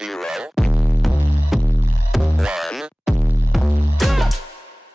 0, 1.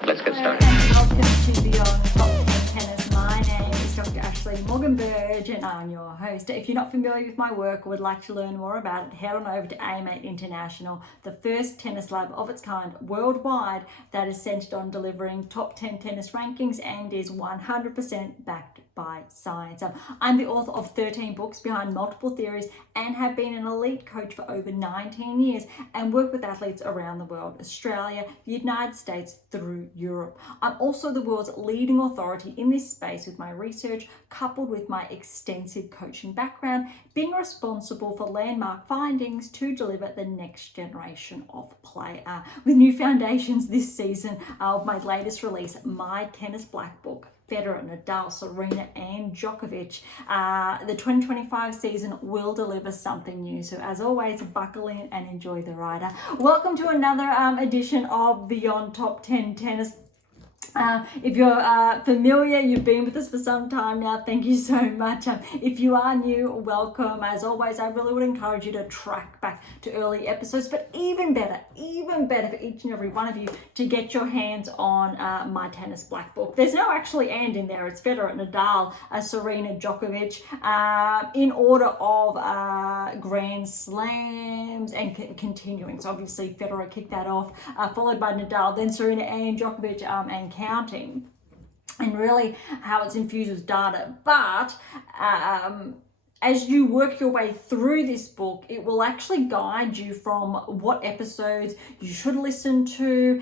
Let's get started. And welcome to Beyond Top 10 Tennis. My name is Dr. Ashley Morgan Berge and I'm your host. If you're not familiar with my work or would like to learn more about it, head on over to AM8 International, the first tennis lab of its kind worldwide that is centered on delivering top 10 tennis rankings and is 100% backed by science. I'm the author of 13 books behind multiple theories and have been an elite coach for over 19 years and work with athletes around the world, Australia, the United States, through Europe. I'm also the world's leading authority in this space with my research coupled with my extensive coaching background, being responsible for landmark findings to deliver the next generation of play. With new foundations this season of my latest release, My Tennis Black Book, Federer, Nadal, Serena and Djokovic. The 2025 season will deliver something new. So as always, buckle in and enjoy the ride. Welcome to another edition of Beyond Top 10 Tennis. If you're familiar, you've been with us for some time now, thank you so much. If you are new, welcome. As always, I really would encourage you to track back to early episodes, but even better for each and every one of you to get your hands on My Tennis Black Book. There's no actually and in there. It's Federer, Nadal, Serena, Djokovic, in order of Grand Slams and continuing. So obviously Federer kicked that off, followed by Nadal, then Serena and Djokovic and counting, and really how it's infused with data. But as you work your way through this book, it will actually guide you from what episodes you should listen to,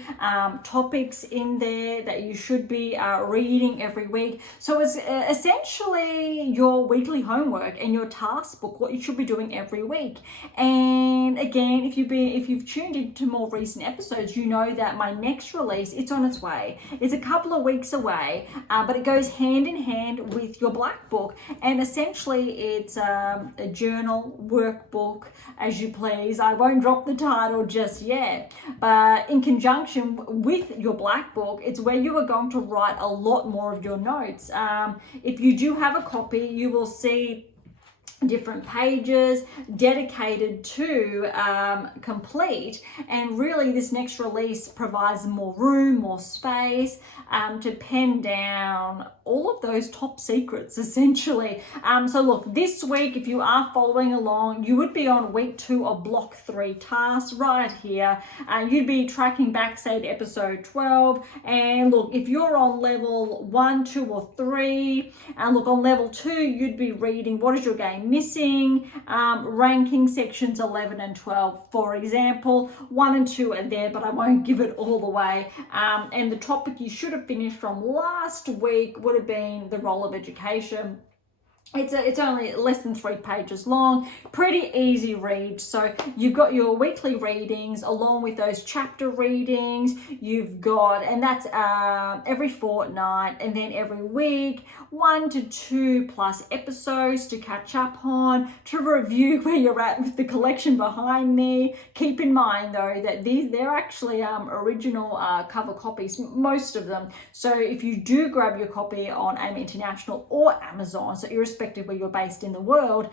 topics in there that you should be reading every week. So it's essentially your weekly homework and your task book, what you should be doing every week. And again, if you've tuned into more recent episodes, you know that my next release, it's on its way. It's a couple of weeks away, but it goes hand in hand with your black book, and essentially it's a journal workbook, as you please. I won't drop the title just yet, but in conjunction with your black book, it's where you are going to write a lot more of your notes. If you do have a copy, you will see different pages dedicated to complete, and really this next release provides more room, more space to pen down all of those top secrets essentially. So look, this week, if you are following along, you would be on week 2 of block 3 tasks right here. You'd be tracking back, say, to episode 12, and look, if you're on level 1, 2 or 3, and look, on level 2 you'd be reading What Is Your Game Missing, ranking sections 11 and 12, for example. 1 and 2 are there, but I won't give it all away. And the topic you should have finished from last week would have been the role of education. It's only less than 3 pages long, pretty easy read. So you've got your weekly readings along with those chapter readings. You've got, and that's every fortnight, and then every week 1 to 2 plus episodes to catch up on, to review where you're at with the collection behind me. Keep in mind though that they're actually original cover copies, most of them. So if you do grab your copy on AM8 International or Amazon, so irrespective where you're based in the world,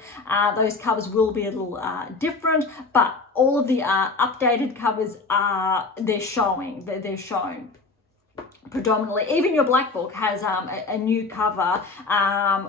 those covers will be a little different, but all of the updated covers they're shown predominantly. Even your black book has a new cover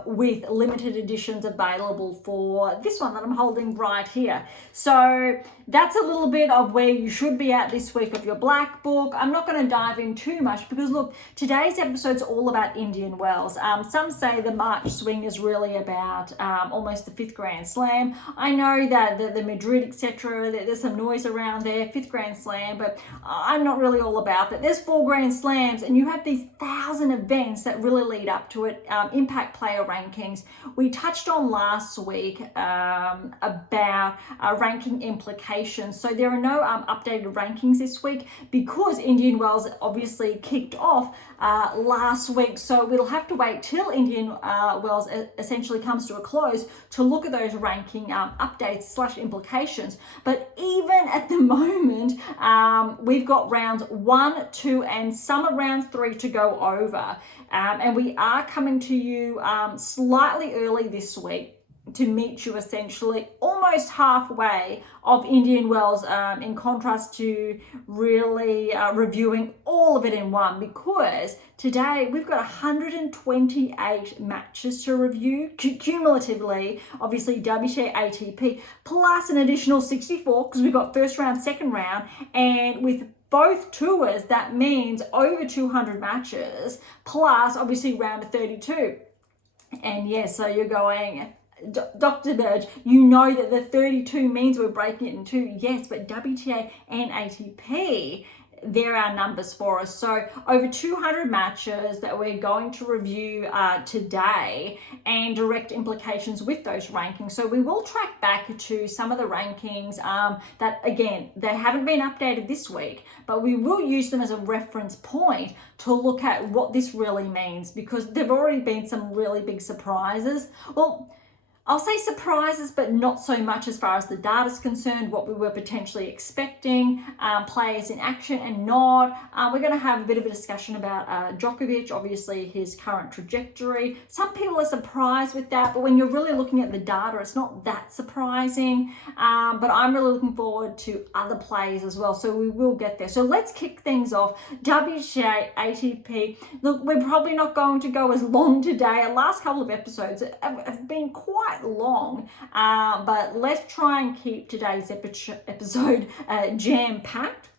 with limited editions available for this one that I'm holding right here. So that's a little bit of where you should be at this week of your black book. I'm not going to dive in too much because look, today's episode's all about Indian Wells. Some say the March swing is really about almost the 5th Grand Slam. I know that the Madrid, etc., there's some noise around there, 5th Grand Slam, but I'm not really all about that. There's 4 Grand Slams, and you have these 1,000 events that really lead up to it. Impact player rankings. We touched on last week about ranking implications. So there are no updated rankings this week because Indian Wells obviously kicked off last week. So we'll have to wait till Indian Wells essentially comes to a close to look at those ranking updates / implications. But even at the moment, we've got rounds 1, 2, and some of round 3 to go over. And we are coming to you slightly early this week. to meet you essentially almost halfway of Indian Wells, in contrast to really reviewing all of it in one, because today we've got 128 matches to review cumulatively, obviously WTA ATP, plus an additional 64 because we've got first round, second round, and with both tours that means over 200 matches, plus obviously round of 32. And yes, so you're going, Dr. Berge, you know that the 32 means we're breaking it in two. Yes, but WTA and ATP, they're our numbers for us. So over 200 matches that we're going to review today, and direct implications with those rankings. So we will track back to some of the rankings that, again, they haven't been updated this week, but we will use them as a reference point to look at what this really means, because there've already been some really big surprises. Well, I'll say surprises, but not so much as far as the data's concerned, what we were potentially expecting, players in action and not. We're going to have a bit of a discussion about Djokovic, obviously his current trajectory. Some people are surprised with that, but when you're really looking at the data, it's not that surprising. But I'm really looking forward to other players as well, so we will get there. So let's kick things off. WTA ATP. Look, we're probably not going to go as long today. Our last couple of episodes have been quite long, but let's try and keep today's episode jam-packed.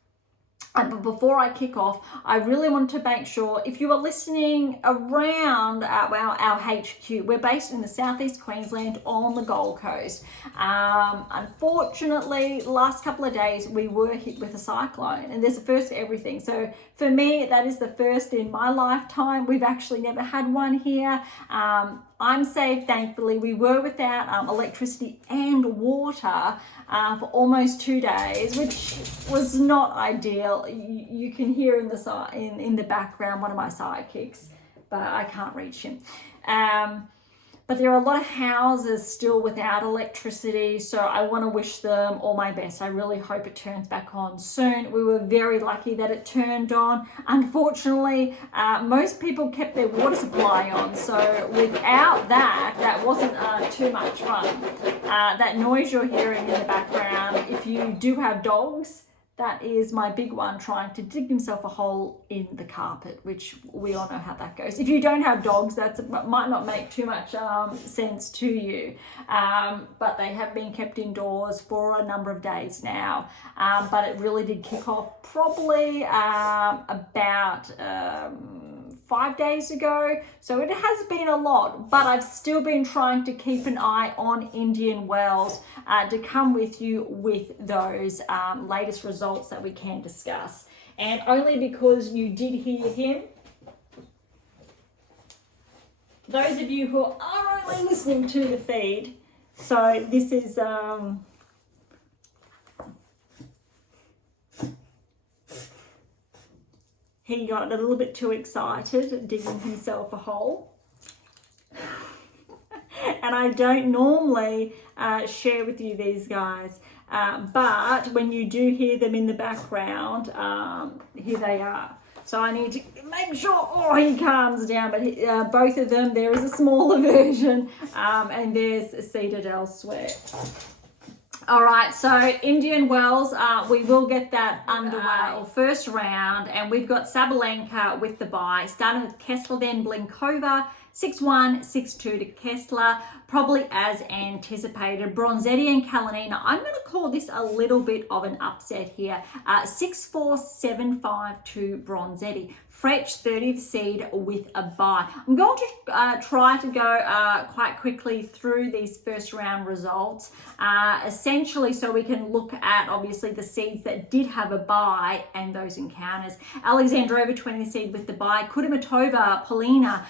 But before I kick off, I really want to make sure, if you are listening around our HQ, we're based in the southeast Queensland on the Gold Coast. Unfortunately, last couple of days we were hit with a cyclone, and there's a first for everything. So for me, that is the first in my lifetime. We've actually never had one here. I'm safe, thankfully. We were without electricity and water for almost 2 days, which was not ideal. You can hear in the background one of my sidekicks, but I can't reach him. But there are a lot of houses still without electricity, so I want to wish them all my best. I really hope it turns back on soon. We were very lucky that it turned on. Unfortunately, most people kept their water supply on, so without that, that wasn't too much fun. That noise you're hearing in the background, if you do have dogs, that is my big one trying to dig himself a hole in the carpet, which we all know how that goes. If you don't have dogs, that might not make too much sense to you. But they have been kept indoors for a number of days now. But it really did kick off probably about 5 days ago. So it has been a lot, but I've still been trying to keep an eye on Indian Wells to come with you with those latest results that we can discuss. And only because you did hear him, those of you who are only listening to the feed, so this is he got a little bit too excited, digging himself a hole. And I don't normally share with you these guys, but when you do hear them in the background, here they are. So I need to make sure, he calms down, but both of them, there is a smaller version, and there's seated elsewhere. All right, so Indian Wells, we will get that underway. First round, and we've got Sabalenka with the bye, starting with Kessler, then Blinkova, 6-1, 6-2 to Kessler, probably as anticipated. Bronzetti and Kalinina, I'm going to call this a little bit of an upset here. 6-4, 7-5 to Bronzetti. Fretch, 30th seed with a bye. I'm going to try to go quite quickly through these first round results, essentially so we can look at obviously the seeds that did have a bye and those encounters. Alexandrova, 20th seed with the bye. Kudermetova, Polina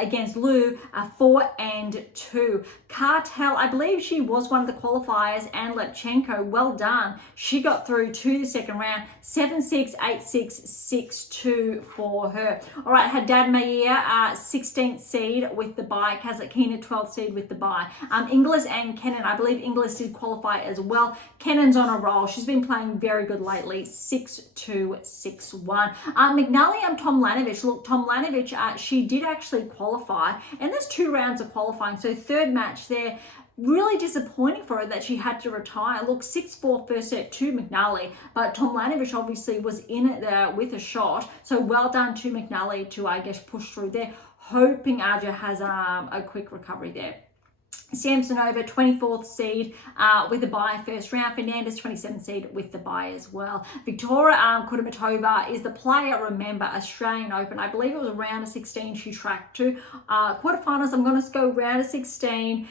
against Liu, 4-2. Cartel, I believe she was one of the qualifiers, and Lepchenko, well done. She got through to the second round, 7-6, 8-6, 6-2. 6-2 for her. All right, Haddad Maia, 16th seed with the bye. Kazatkina, 12th seed with the bye. Inglis and Kenin, I believe Inglis did qualify as well. Kenin's on a roll. She's been playing very good lately. 6-2, 6-1. McNally and Tomljanovic. Look, Tomljanovic, she did actually qualify, and there's 2 rounds of qualifying, so third match there. Really disappointing for her that she had to retire. Look, 6-4 first set to McNally, but Tomljanovic obviously was in it there with a shot. So well done to McNally to, I guess, push through there. Hoping Arja has a quick recovery there. Samsonova, 24th seed with the bye first round. Fernandez, 27th seed with the bye as well. Victoria Kudermetova is the player, remember, Australian Open. I believe it was a round of 16 she tracked to. Quarterfinals, I'm going to go round of 16.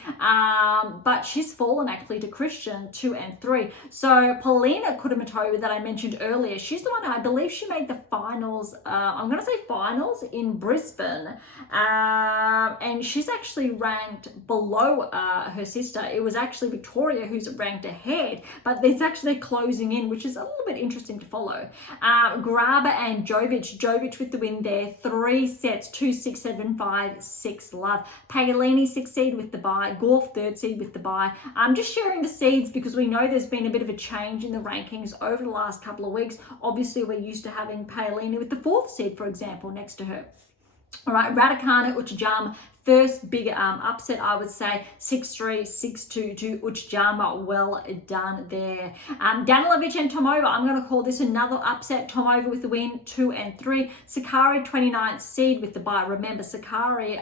But she's fallen actually to Christian, 2 and 3. So Polina Kudermetova that I mentioned earlier, she's the one, I believe she made the finals. I'm going to say finals in Brisbane. And she's actually ranked below her sister. It was actually Victoria who's ranked ahead, but it's actually closing in, which is a little bit interesting to follow. Graba and Djokovic with the win there. 3 sets, 2-6, 7-5, 6-love. Paolini, 6th seed with the bye. Gorf, 3rd seed with the bye. I'm just sharing the seeds because we know there's been a bit of a change in the rankings over the last couple of weeks. Obviously, we're used to having Paolini with the 4th seed, for example, next to her. All right, Raducanu, Uchijama, first big upset, I would say, 6-3, 6-2 to Uchijama. Well done there. Danilovic and Tomova, I'm going to call this another upset. Tomova with the win, 2 and 3. Sakari, 29th seed with the bye. Remember, Sakari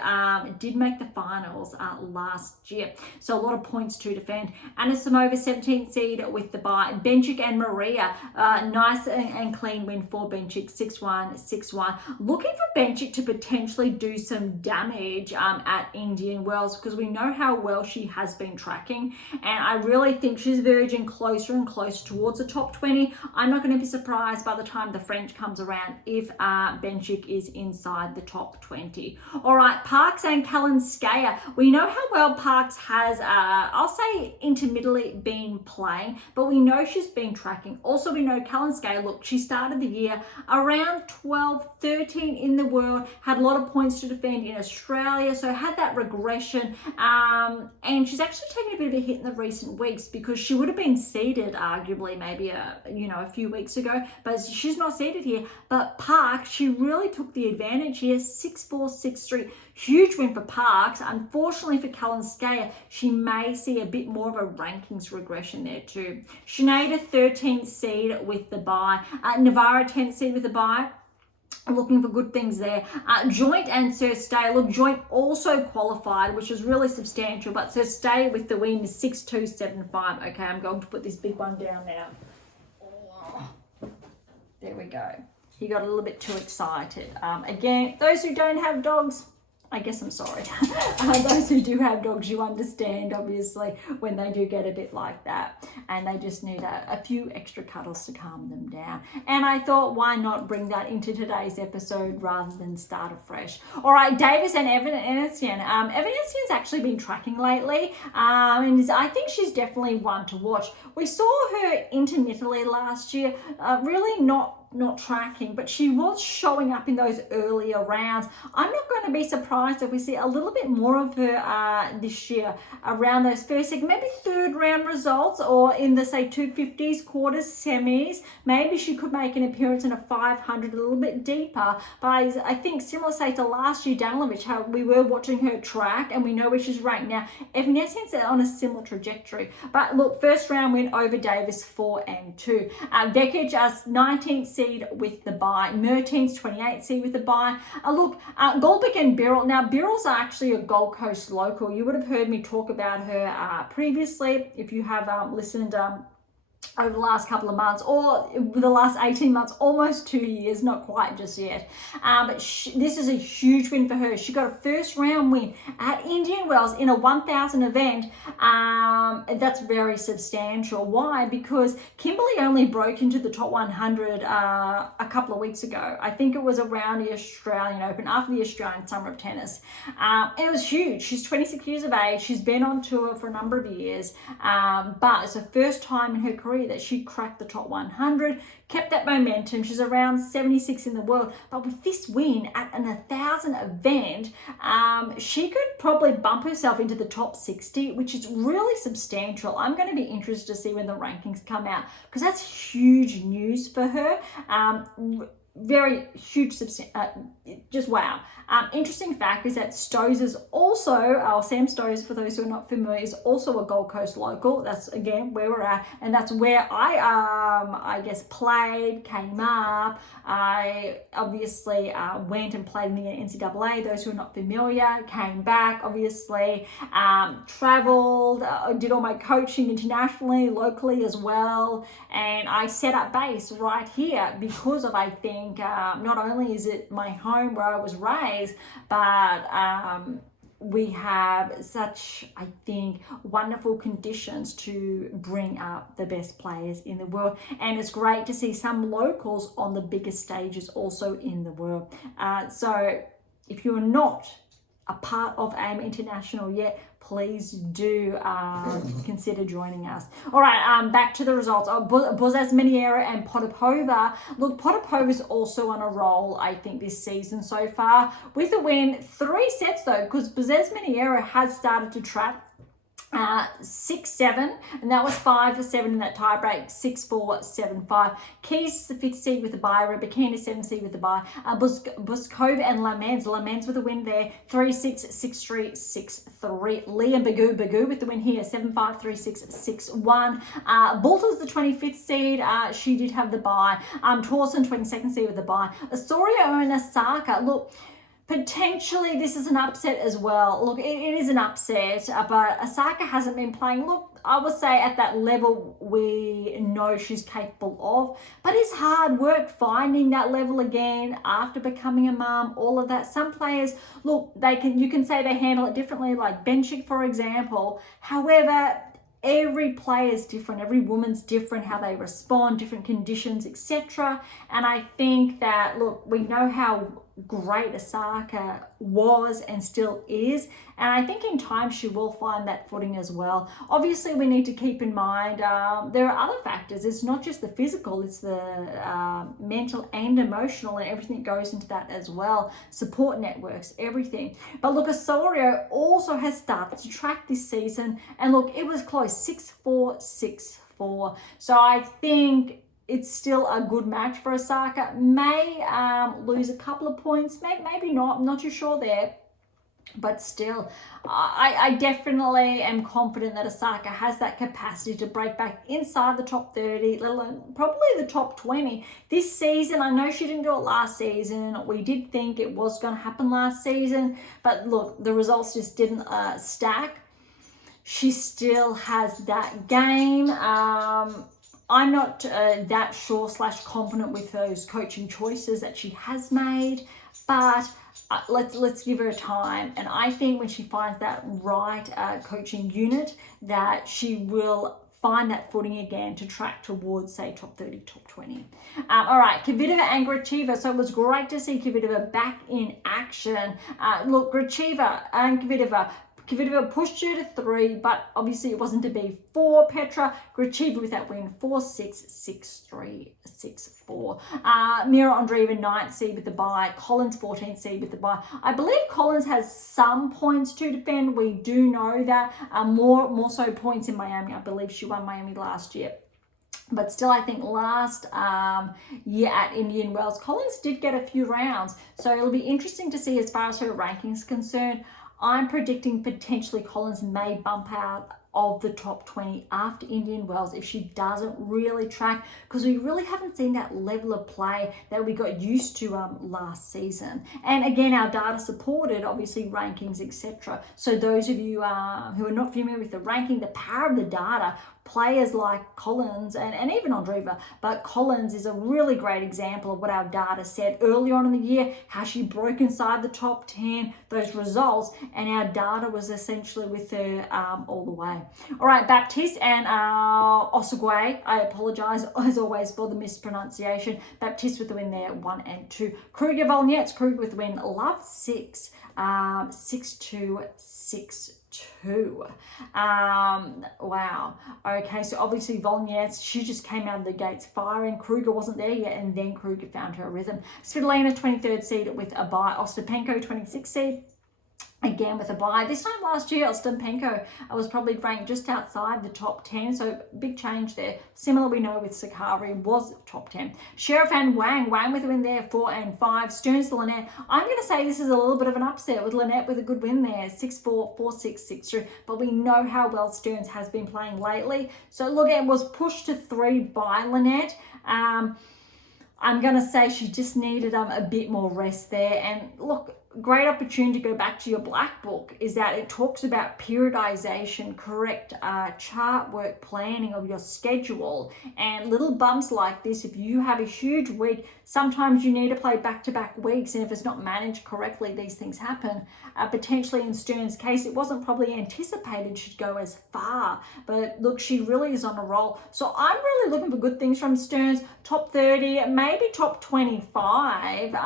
did make the finals last year, so a lot of points to defend. Anisimova, 17th seed with the bye. Bencic and Maria, nice and clean win for Bencic, 6-1, 6-1. Looking for Bencic to potentially do some damage at Indian Wells, because we know how well she has been tracking, and I really think she's verging closer and closer towards the top 20. I'm not going to be surprised by the time the French comes around if Bencic is inside the top 20. All right, Parks and Kalinskaya. We know how well Parks has, I'll say, intermittently been playing, but we know she's been tracking. Also, we know Kalinskaya, look, she started the year around 12, 13 in the world, had a lot of points to defend in Australia, so had that regression, and she's actually taken a bit of a hit in the recent weeks because she would have been seeded arguably maybe a few weeks ago, but she's not seeded here. But Parks, she really took the advantage here. 6-4, 6-3, huge win for Parks. Unfortunately for Kalinskaya, she may see a bit more of a rankings regression there too. Shinada, 13th seed with the bye. Navarra, 10th seed with the bye. Looking for good things there. Joint and Sir Stay. Look, Joint also qualified, which is really substantial, but Sir Stay with the win is 6-2, 7-5. Okay, I'm going to put this big one down now. Oh, there we go. He got a little bit too excited. Again, those who don't have dogs, I guess I'm sorry. Those who do have dogs, you understand, obviously, when they do get a bit like that. And they just need a few extra cuddles to calm them down. And I thought, why not bring that into today's episode rather than start afresh? All right, Davis and Evan Enissian. Evan Enissian's actually been tracking lately. And I think she's definitely one to watch. We saw her intermittently last year, really not tracking, but she was showing up in those earlier rounds. I'm not going to be surprised if we see a little bit more of her this year around those first, maybe 3rd round results, or in the, say, 250s, quarters, semis. Maybe she could make an appearance in a 500 a little bit deeper. But I think similar, say, to last year, Danilovic, how we were watching her track and we know where she's ranked now. Evan Enissian's on a similar trajectory. But look, first round win over Davis, 4 and 2. Vekic, 19th seed with the bye. Mertens, 28th seed with the bye. Look, Goldbeck and Birrell. Now, Birrell's actually a Gold Coast local. You would have heard me talk about her previously if you have listened over the last couple of months, or the last 18 months, almost 2 years, not quite just yet. But this is a huge win for her. She got a first round win at Indian Wells in a 1,000 event. That's very substantial. Why? Because Kimberly only broke into the top 100 a couple of weeks ago. I think it was around the Australian Open, after the Australian Summer of Tennis. It was huge. She's 26 years of age. She's been on tour for a number of years, but it's the first time in her career theory that she'd crack the top 100, kept that momentum. She's around 76 in the world. But with this win at an 1,000 event, she could probably bump herself into the top 60, which is really substantial. I'm going to be interested to see when the rankings come out, because that's huge news for her. Very huge, just wow. Interesting fact is that Stowes is also, Sam Stowes, for those who are not familiar, is also a Gold Coast local. That's again where we're at, and that's where I guess played, came up. I obviously went and played in the NCAA. Those who are not familiar, came back, obviously, traveled, did all my coaching internationally, locally as well, and I set up base right here because of, I think, not only is it my home where I was raised, but we have such, I think, wonderful conditions to bring up the best players in the world. And it's great to see some locals on the biggest stages also in the world. So if you're not a part of AM International yet, please do consider joining us. All right, back to the results. Buzazmeniera and Potapova. Look, Potapova is also on a roll, I think, this season so far, with a win. 3 sets, though, because Buzazmeniera has started to trap. 6-7, and that was 5-7 in that tie break. 6-4, 7-5. Keys the 5th seed with the bye. Rebekina 7th seed with the bye. Buskova and Lamens with a win there. 3-6, 6-3, 6-3. Leah Bagu with the win here. 7-5, 3-6, 6-1. Balta's the 25th seed. She did have the bye. Torsen 22nd seed with the bye. Osorio and Osaka. Look, potentially this is an upset as well. Look, it is an upset, but Osaka hasn't been playing, look, I would say at that level we know she's capable of, but it's hard work finding that level again after becoming a mum, all of that. Some players, look, you can say they handle it differently, like Benchik, for example. However, every player is different, every woman's different, how they respond, different conditions, etc. And I think that, look, we know how great Osaka was and still is, and I think in time she will find that footing as well. Obviously, we need to keep in mind there are other factors. It's not just the physical, it's the mental and emotional, and everything that goes into that as well. Support networks, everything. But look, Osorio also has started to track this season, and look, it was close, 6-4, 6-4. So I think it's still a good match for Osaka. May lose a couple of points, maybe not. I'm not too sure there. But still, I definitely am confident that Osaka has that capacity to break back inside the top 30, let alone probably the top 20 this season. I know she didn't do it last season. We did think it was going to happen last season, but look, the results just didn't stack. She still has that game. I'm not that sure / confident with those coaching choices that she has made, but let's give her time. And I think when she finds that right coaching unit, that she will find that footing again to track towards, say, top 30, top 20. All right, Kvitova and Gracheva. So it was great to see Kvitova back in action. Look, Gracheva and Kvitova pushed her to 3, but obviously it wasn't to be for Petra. Gracheva with that win, 4-6, 6-3, 6-4. Mira Andreeva, 9th seed with the bye. Collins, 14th seed with the bye. I believe Collins has some points to defend. We do know that. More so points in Miami. I believe she won Miami last year. But still, I think last year at Indian Wells, Collins did get a few rounds. So it'll be interesting to see as far as her rankings concerned. I'm predicting potentially Collins may bump out of the top 20 after Indian Wells if she doesn't really track, because we really haven't seen that level of play that we got used to last season. And again, our data supported, obviously, rankings, etc. So those of you who are not familiar with the ranking, the power of the data, players like Collins and even Andreeva, but Collins is a really great example of what our data said early on in the year, how she broke inside the top 10, those results, and our data was essentially with her all the way. All right, Baptiste and Osagwe, I apologize as always for the mispronunciation. Baptiste with the win there, 1 and 2. Kruger Volnets, Kruger with the win, love 6, 6-2, 6-2. 2. Wow. Okay, so obviously Volnets, she just came out of the gates firing. Kruger wasn't there yet, and then Kruger found her rhythm. Svitolina, 23rd seed with a bye. Ostapenko, 26th seed. Again with a bye. This time last year, Ostapenko was probably ranked just outside the top 10, so big change there. Similar, we know, with Sakari was top 10. Sheriff and Wang with a win there, 4 and 5. Stearns to Lynette. I'm going to say this is a little bit of an upset with Lynette with a good win there, 6-4, 4-6, 6-3. But we know how well Stearns has been playing lately. So look, it was pushed to 3 by Lynette. I'm going to say she just needed a bit more rest there. And look, great opportunity to go back to your black book is that it talks about periodization, correct chart work planning of your schedule, and little bumps like this. If you have a huge week, sometimes you need to play back-to-back weeks, and if it's not managed correctly, these things happen. Potentially in Stearns' case, it wasn't probably anticipated she'd go as far, but look, she really is on a roll. So I'm really looking for good things from Stearns. Top 30, maybe top 25,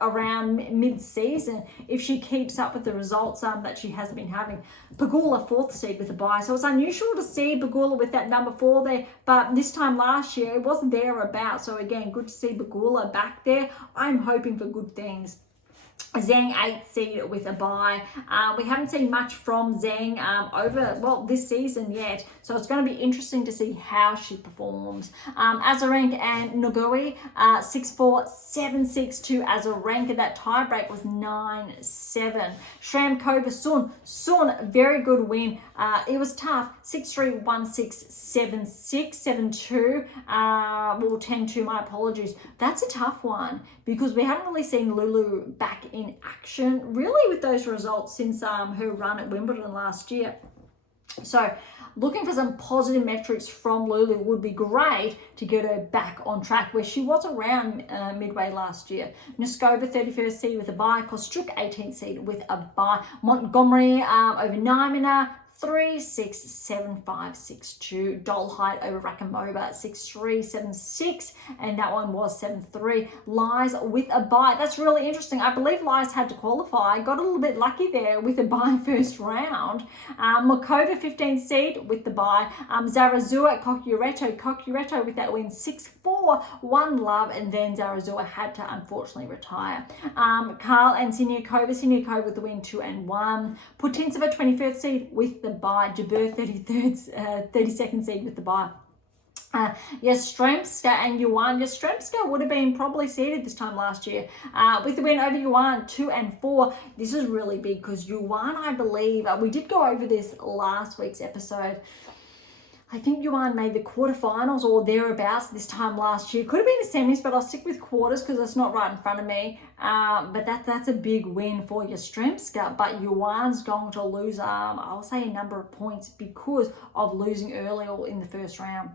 around mid-season if she keeps up with the results that she has been having. Pegula, 4th seed with a bye. So it's unusual to see Pegula with that number 4 there, but this time last year it wasn't thereabout. So again, good to see Pegula back there. I'm hoping for good things. Zhang, 8th seed with a bye. We haven't seen much from Zhang over this season yet, so it's going to be interesting to see how she performs. Azarenka and Nogui, 6-4, 7-6 to Azarenka. That tiebreak was 9-7. Shramkova, Sun, very good win. It was tough, 6-3, 1-6, 7-6, 7-2. 10-2, my apologies. That's a tough one because we haven't really seen Lulu back in action really with those results since her run at Wimbledon last year. So looking for some positive metrics from Lulu would be great to get her back on track where she was around midway last year. Noskova, 31st seed with a bye. Kostruk, 18th seed with a bye. Montgomery over Naimina, 3-6, 7-5, 6-2. Dolheit over Rakimova, 6-3, 7-6, and that one was 7-3. Lies with a bye. That's really interesting. I believe Lies had to qualify. Got a little bit lucky there with a bye first round. Mokova, 15th seed with the bye. Zarazua, Kokureto with that win, 6-4, 1-love, and then Zarazua had to unfortunately retire. Karl and Siniakova with the win, 2 and 1. Putintseva, 21st seed with the bye. Jabeur, 32nd seed with the bye. Yastremska and Yuan. Yastremska would have been probably seeded this time last year with the win over Yuan, 2 and 4. This is really big because Yuan, I believe, we did go over this last week's episode. I think Yuan made the quarterfinals or thereabouts this time last year. Could have been the semis, but I'll stick with quarters because it's not right in front of me. But that's a big win for Yastremska. But Yuan's going to lose, I'll say, a number of points because of losing early or in the first round.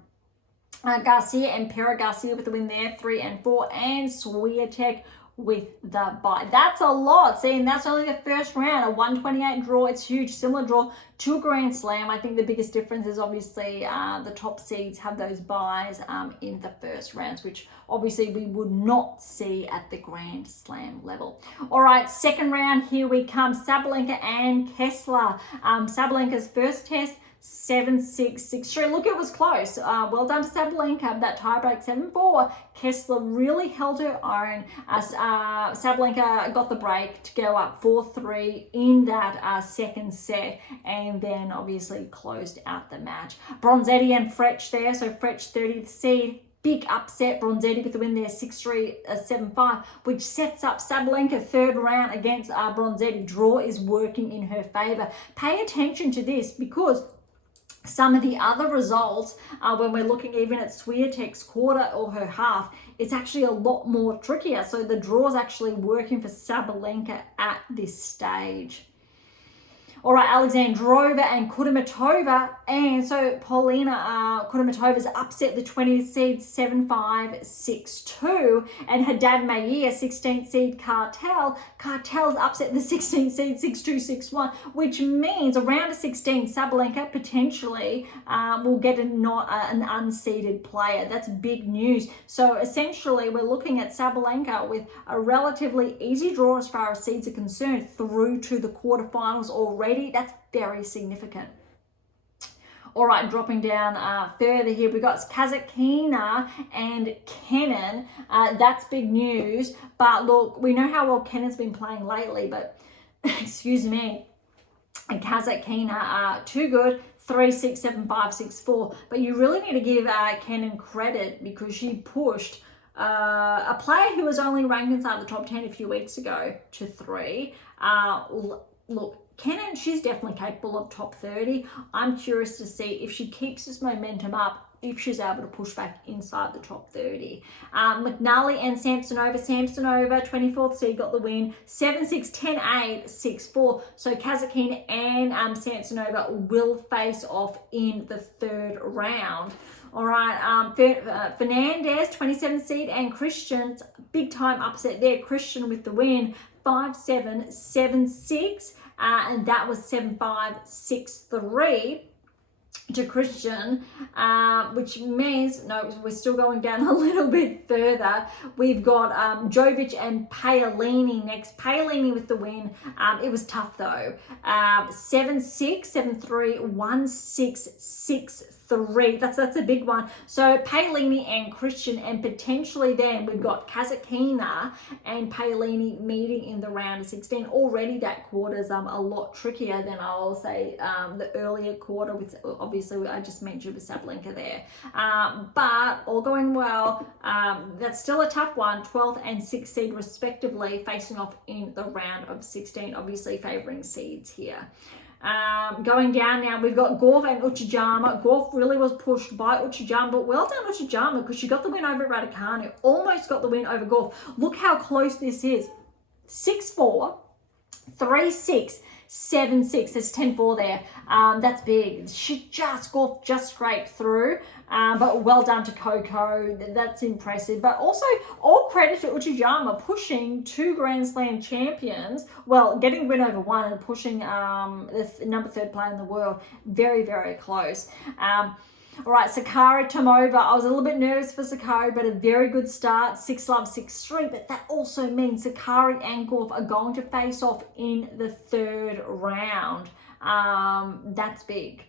Garcia and Garcia with the win there, 3 and 4. And Swiatek with the bye. That's a lot. See, and that's only the first round, a 128 draw. It's huge. Similar draw to a Grand Slam. I think the biggest difference is obviously the top seeds have those byes in the first rounds, which obviously we would not see at the Grand Slam level. All right, second round, here we come. Sabalenka and Kessler. Sabalenka's first test, 7-6, 6-3. Look, it was close. Well done to Sabalenka. That tiebreak, 7-4. Kessler really held her own. Sabalenka got the break to go up 4-3 in that second set, and then obviously closed out the match. Bronzetti and Frech there. So Frech, 30th seed. Big upset. Bronzetti with the win there, 6-3, 7-5, which sets up Sabalenka third round against Bronzetti. Draw is working in her favor. Pay attention to this because some of the other results, when we're looking even at Swiatek's quarter or her half, it's actually a lot more trickier. So the draw is actually working for Sabalenka at this stage. All right, Alexandrova and Kudermetova. And so Paulina Kudermetova's upset the 20th seed 7-5, 6-2. And Haddad Mayer, 16th seed Cartel's upset the 16th seed 6-2, 6-1, which means around a 16, Sabalenka potentially will get an unseeded player. That's big news. So essentially, we're looking at Sabalenka with a relatively easy draw as far as seeds are concerned through to the quarterfinals already. already. That's very significant. All right, dropping down further here, we've got Kasatkina and Kenin. That's big news. But look, we know how well Kenin's been playing lately, but excuse me, and Kasatkina are too good. 3-6, 7-5, 6-4. But you really need to give Kenin credit because she pushed a player who was only ranked inside the top 10 a few weeks ago to 3. Look, Kenin, she's definitely capable of top 30. I'm curious to see if she keeps this momentum up, if she's able to push back inside the top 30. McNally and Samsonova. Samsonova, 24th seed, got the win. 7-6, 10-8, 6-4. So Kasatkina and Samsonova will face off in the third round. All right, Fernandez, 27th seed, and Christian's big time upset there. Christian with the win, 5-7, 7-6. And that was 7-5, 6-3 to Christian, which means, no, we're still going down a little bit further. We've got Djokovic and Paolini next. Paolini with the win. It was tough though. 7-6, 7-3, 1-6, 6-3. That's a big one. So Paolini and Christian, and potentially then we've got Kasatkina and Paolini meeting in the round of 16. Already that quarter's a lot trickier than I'll say the earlier quarter with obviously I just mentioned with Sabalenka there. But all going well. That's still a tough one. 12th and 6th seed respectively facing off in the round of 16, obviously favouring seeds here. Going down now, we've got Gauff and Uchijama. Gauff really was pushed by Uchijama, but well done Uchijama because she got the win over Raducanu. Almost got the win over Gauff. Look how close this is. 6-4, 3-6, 7-6. There's 10-4 there. That's big. Gauff just scraped through. But well done to Coco. That's impressive. But also, all credit to Uchijama pushing 2 Grand Slam champions. Well, getting win over one and pushing the number 3 player in the world. Very, very close. All right, Sakkari, Tomova. I was a little bit nervous for Sakkari, but a very good start. 6-love, 6-3. But that also means Sakkari and Gauff are going to face off in the third round. That's big.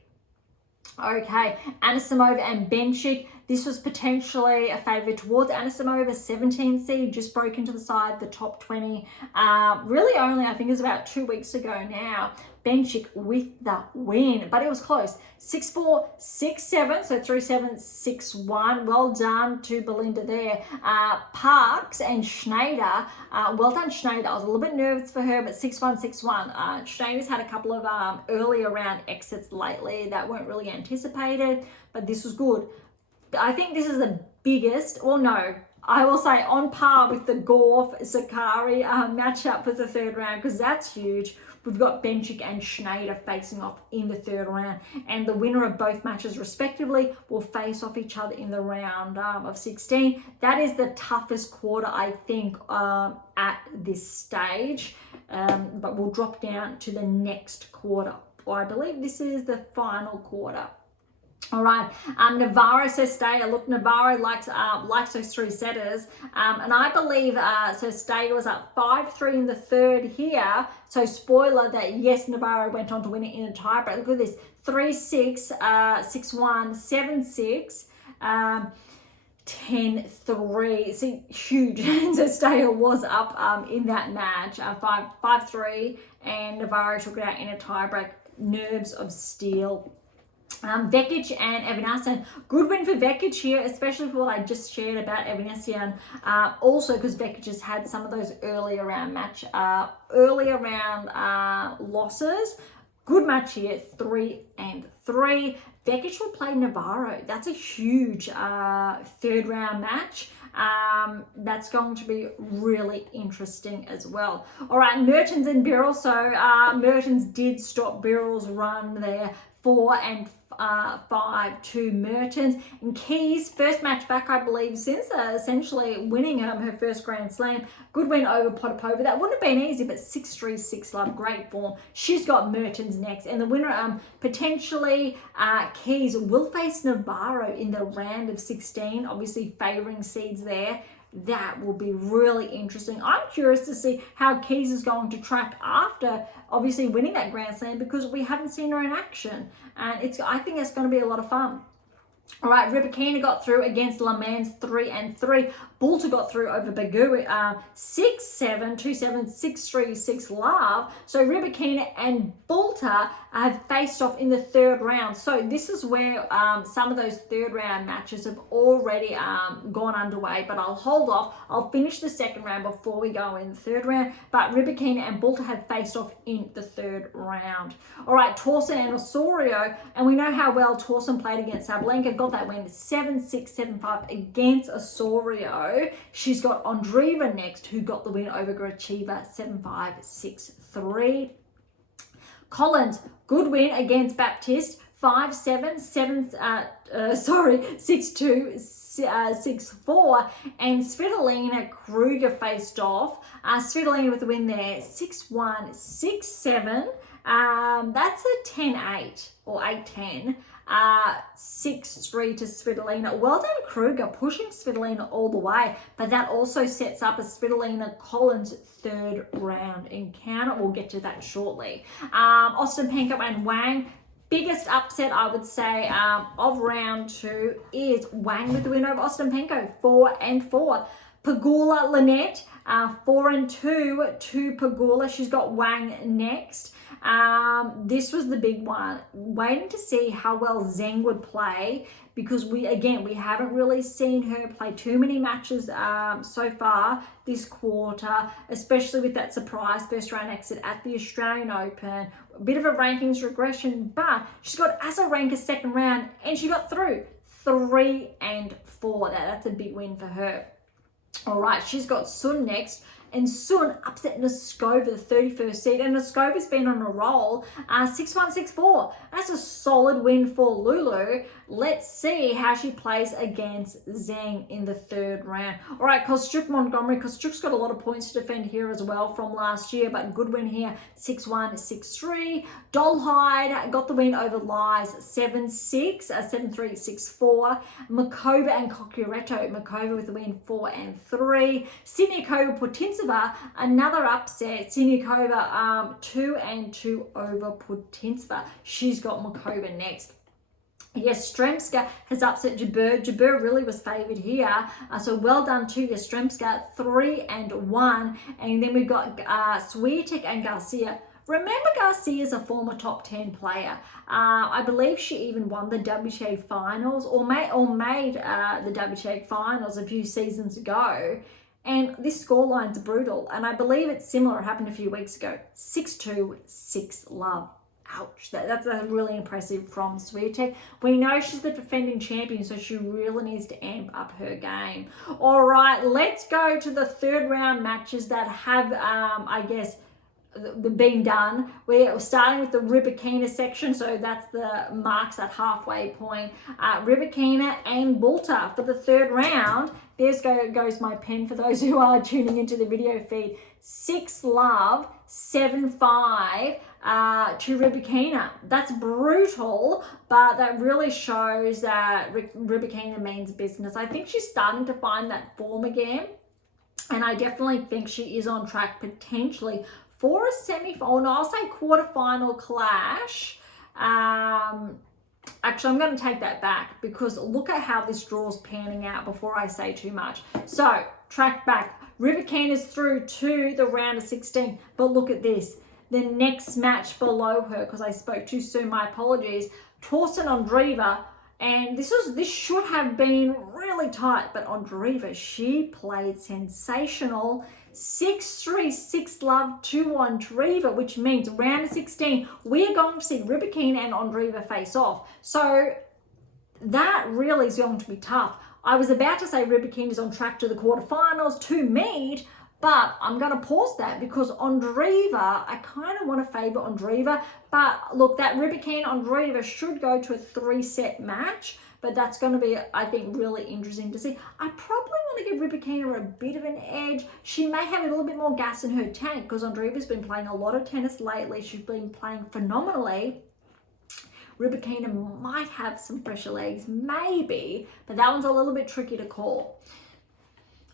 Okay, Anisimova and Benchik. This was potentially a favourite towards Anisimova, 17th seed, just broke into the side, the top 20. Really only, I think it was about 2 weeks ago now. Benchik with the win, but it was close. 6-4, 6-7, so 3-7, 6-1. Well done to Belinda there. Parks and Schneider. Well done, Schneider. I was a little bit nervous for her, but 6-1, 6-1. Schneider's had a couple of earlier round exits lately that weren't really anticipated, but this was good. I think this is the biggest, well, no, I will say on par with the Gauff-Sakkari matchup for the third round because that's huge. We've got Benchik and Schneider facing off in the third round, and the winner of both matches respectively will face off each other in the round of 16. That is the toughest quarter, I think, at this stage, but we'll drop down to the next quarter. I believe this is the final quarter. All right, Navarro Sestaya. Look, Navarro likes those 3 setters, and I believe Sestaya was up 5-3 in the third here. So spoiler that yes, Navarro went on to win it in a tiebreak. Look at this: 3-6, 6-1, 7-6. 10-3. See, huge. Sestaya was up in that match, 5-3, and Navarro took it out in a tiebreak. Nerves of steel. Vekic and Evanesian. Good win for Vekic here, especially for what I just shared about Evanesian. Also because Vekic has had some of those earlier round losses. Good match here, 3-3. Vekic will play Navarro. That's a huge third round match. That's going to be really interesting as well. All right, Mertens and Birrell. So Mertens did stop Birrell's run there. 4-5 to Mertens. And Keys, first match back, I believe, since essentially winning her first Grand Slam. Good win over Potapova. That wouldn't have been easy, but 6-3, 6-love, great form. She's got Mertens next. And the winner, potentially, Keys will face Navarro in the round of 16, obviously favouring seeds there. That will be really interesting. I'm curious to see how Keys is going to track after obviously winning that Grand Slam, because we haven't seen her in action. And I think it's going to be a lot of fun. All right, Rybakina got through against Le Mans 3-3. Bulter got through over Berge 6-7, 2-7, 6-3, 6 love. So Rybakina and Bulter have faced off in the third round. So this is where some of those third round matches have already gone underway, but I'll hold off. I'll finish the second round before we go in the third round. But Rybakina and Bulter have faced off in the third round. All right, Torsen and Osorio, and we know how well Torsen played against Sabalenka. Got that win 7-6, 7-5 against Osorio. She's got Andreeva next, who got the win over Gracheva 7-5, 6-3. Collins, good win against Baptiste 5-7, 6-2, 6-4, and Svitolina Kruger faced off. Svitolina with the win there 6-1, 6-7. That's a 10-8 or 8-10. 6-3 to Svitolina. Well done, Kruger, pushing Svitolina all the way, but that also sets up a Svitolina Collins third round encounter. We'll get to that shortly. Ostapenko and Wang. Biggest upset, I would say, of round 2 is Wang with the win over Ostapenko, 4-4. Pegula Lynette, 4-2 to Pegula. She's got Wang next. This was the big one. Waiting to see how well Zheng would play, because we haven't really seen her play too many matches so far this quarter, especially with that surprise first round exit at the Australian Open. A bit of a rankings regression, but she's got Azarenka second round and she got through 3-4. That's a big win for her. All right, she's got Sun next, and Sun upset Noskova, the 31st seed, and Noskova's been on a roll, 6-1, 6-4. That's a solid win for Lulu. Let's see how she plays against Zheng in the third round. All right, Kostyuk Montgomery. Kostyuk's got a lot of points to defend here as well from last year, but good win here, 6-1, 6-3. Dolhide got the win over Lies, 7-6, 7-3, 6-4. Makova and Kokureto. Makova with the win, 4-3. Siniakova Putintseva, another upset. Siniakova 2-2 over Putintseva. She's got Makova next. Yes, Stremska has upset Jabeur. Jabeur really was favoured here. So well done to Stremska, 3-1. And then we've got Swiatek and Garcia. Remember, Garcia's a former top 10 player. I believe she even won the WTA finals or made the WTA finals a few seasons ago. And this scoreline's brutal. And I believe it's similar. It happened a few weeks ago. 6-2, 6-love. Ouch, that's really impressive from Swiatek. We know she's the defending champion, so she really needs to amp up her game. All right, let's go to the third round matches that have, been done. We're starting with the Rybakina section, so that's the marks at halfway point. Rybakina and Bulter for the third round. There's goes my pen for those who are tuning into the video feed. 6-love, 7-5 to Rybakina. That's brutal, but that really shows that Rybakina means business. I think she's starting to find that form again, and I definitely think she is on track potentially for a semi-final, no, I'll say quarterfinal clash. Actually, I'm going to take that back, because look at how this draw's panning out before I say too much. So, track back. Rybakina's through to the round of 16, but look at this. The next match below her, because I spoke too soon, my apologies, Torsen Andreeva, and this should have been really tight, but Andreeva, she played sensational. 6-3, 6-love to Andreeva, which means round of 16, we're going to see Rybakina and Andreeva face off. So that really is going to be tough. I was about to say Rybakina is on track to the quarterfinals to meet, but I'm going to pause that because Andreeva, I kind of want to favour Andreeva. But look, that Rybakina Andreeva should go to a 3-set match, but that's going to be, I think, really interesting to see. I probably want to give Rybakina a bit of an edge. She may have a little bit more gas in her tank because Andreeva's been playing a lot of tennis lately. She's been playing phenomenally. Rybakina might have some fresher legs, maybe, but that one's a little bit tricky to call.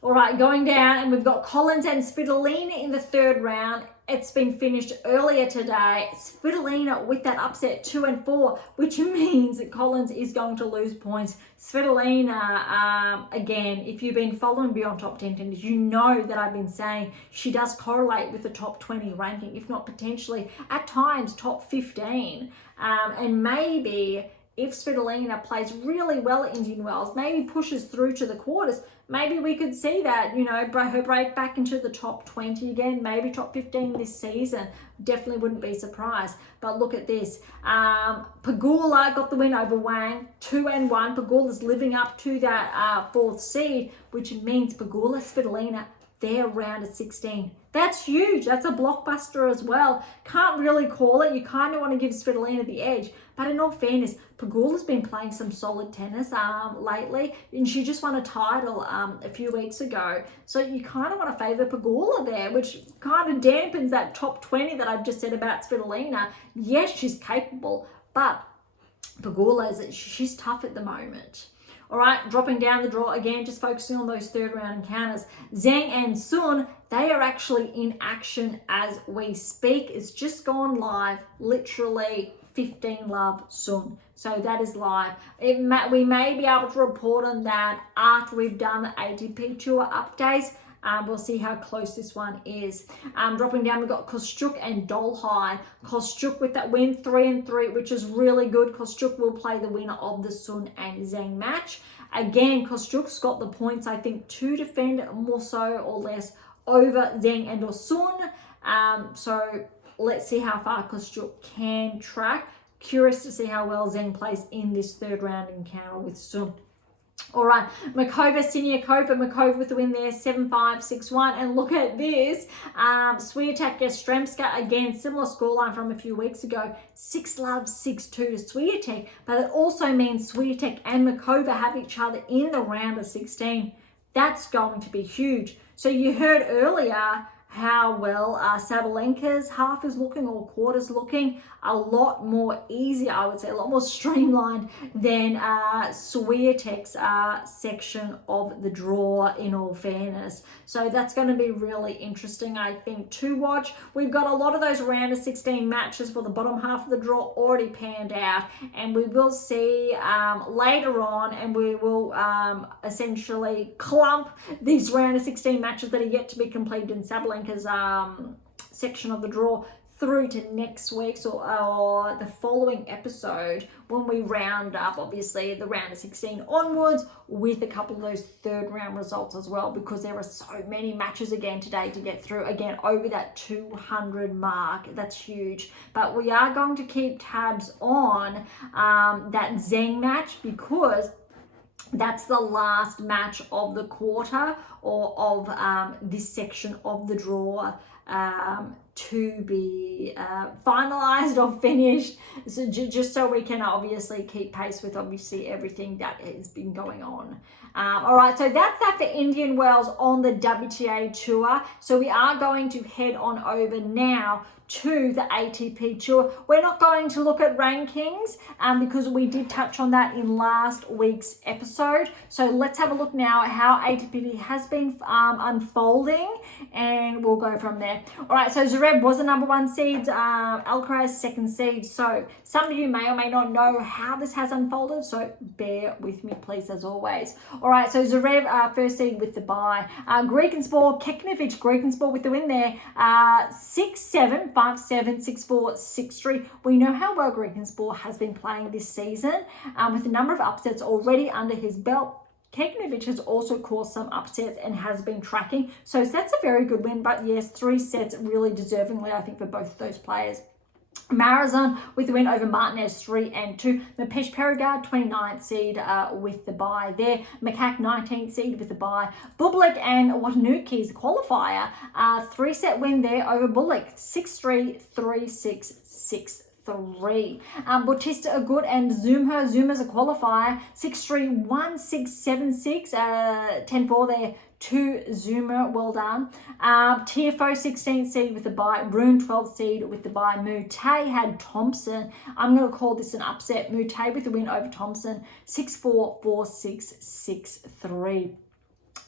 All right, going down, and we've got Collins and Svitolina in the third round. It's been finished earlier today. Svitolina with that upset 2-4, which means that Collins is going to lose points. Svitolina, again, if you've been following Beyond Top 10 Tennis, you know that I've been saying she does correlate with the top 20 ranking, if not potentially at times top 15. And maybe if Svitolina plays really well at Indian Wells, maybe pushes through to the quarters, maybe we could see that, you know, her break back into the top 20 again, maybe top 15 this season. Definitely wouldn't be surprised. But look at this. Pegula got the win over Wang, 2-1. Pegula's living up to that fourth seed, which means Pegula, Svitolina, they're round of 16. That's huge. That's a blockbuster as well. Can't really call it. You kind of want to give Svitolina the edge. But in all fairness, Pegula's been playing some solid tennis lately. And she just won a title a few weeks ago. So you kind of want to favour Pegula there, which kind of dampens that top 20 that I've just said about Svitolina. Yes, she's capable, but Pegula, she's tough at the moment. All right, dropping down the draw again, just focusing on those third round encounters. Zhang and Sun, they are actually in action as we speak. It's just gone live, literally 15 love Sun. So that is live. We may be able to report on that after we've done the ATP Tour updates. We'll see how close this one is. Dropping down, we've got Kostyuk and Dolhai. Kostyuk with that win, 3-3, which is really good. Kostyuk will play the winner of the Sun and Zhang match. Again, Kostyuk's got the points, I think, to defend more so or less over Zhang and or Sun. So let's see how far Kostyuk can track. Curious to see how well Zhang plays in this third round encounter with Sun. All right, Makova, Makova with the win there, 7-5, 6-1. And look at this, Swiatek, Yastremska, again, similar scoreline from a few weeks ago, 6-love, 6-2 to Swiatek. But it also means Swiatek and Makova have each other in the round of 16. That's going to be huge. So you heard earlier how well Sabalenka's half is looking or quarter's looking. A lot more easier, I would say, a lot more streamlined than Swiatek's section of the draw, in all fairness. So that's going to be really interesting, I think, to watch. We've got a lot of those round of 16 matches for the bottom half of the draw already panned out, and we will see later on, and we will essentially clump these round of 16 matches that are yet to be completed in Sabalenka's section of the draw through to next week's or the following episode when we round up, obviously, the round of 16 onwards with a couple of those third round results as well, because there are so many matches again today to get through. Again, over that 200 mark. That's huge. But we are going to keep tabs on that Zhang match, because that's the last match of the quarter or of this section of the draw to be finalized or finished, so just so we can obviously keep pace with obviously everything that has been going on. All right, so that's that for Indian Wells on the WTA Tour. So we are going to head on over now to the ATP Tour. We're not going to look at rankings because we did touch on that in last week's episode. So let's have a look now at how ATP has been unfolding, and we'll go from there. All right, so Zverev was the number 1 seed, Alcaraz second seed. So some of you may or may not know how this has unfolded, so bear with me, please, as always. All right, so Zverev first seed with the bye. Grekenspor, Keknovic, Grekenspor with the win there, 6-7. 5-7, 6-4, 6-3. We know how well Grekenspor has been playing this season with a number of upsets already under his belt. Keknovic has also caused some upsets and has been tracking. So that's a very good win. But yes, 3 sets really deservingly, I think, for both of those players. Marazon with the win over Martinez, 3-2. Mapesh Perigard, 29th seed with the bye there. Makak, 19th seed with the bye. Bublik and Watanuki's qualifier, 3-set win there over Bublik, 6-3, 3-6, 6-3. Bautista Agut and Zuma. Zuma's a qualifier, 6-3, 1-6, 7-6, 10-4 there to Zuma. Well done. Tiafoe, 16th seed with the bye. Rune, 12th seed with the bye. Mutay had Thompson. I'm going to call this an upset. Mutay with the win over Thompson, 6-4, 4-6, 6-3.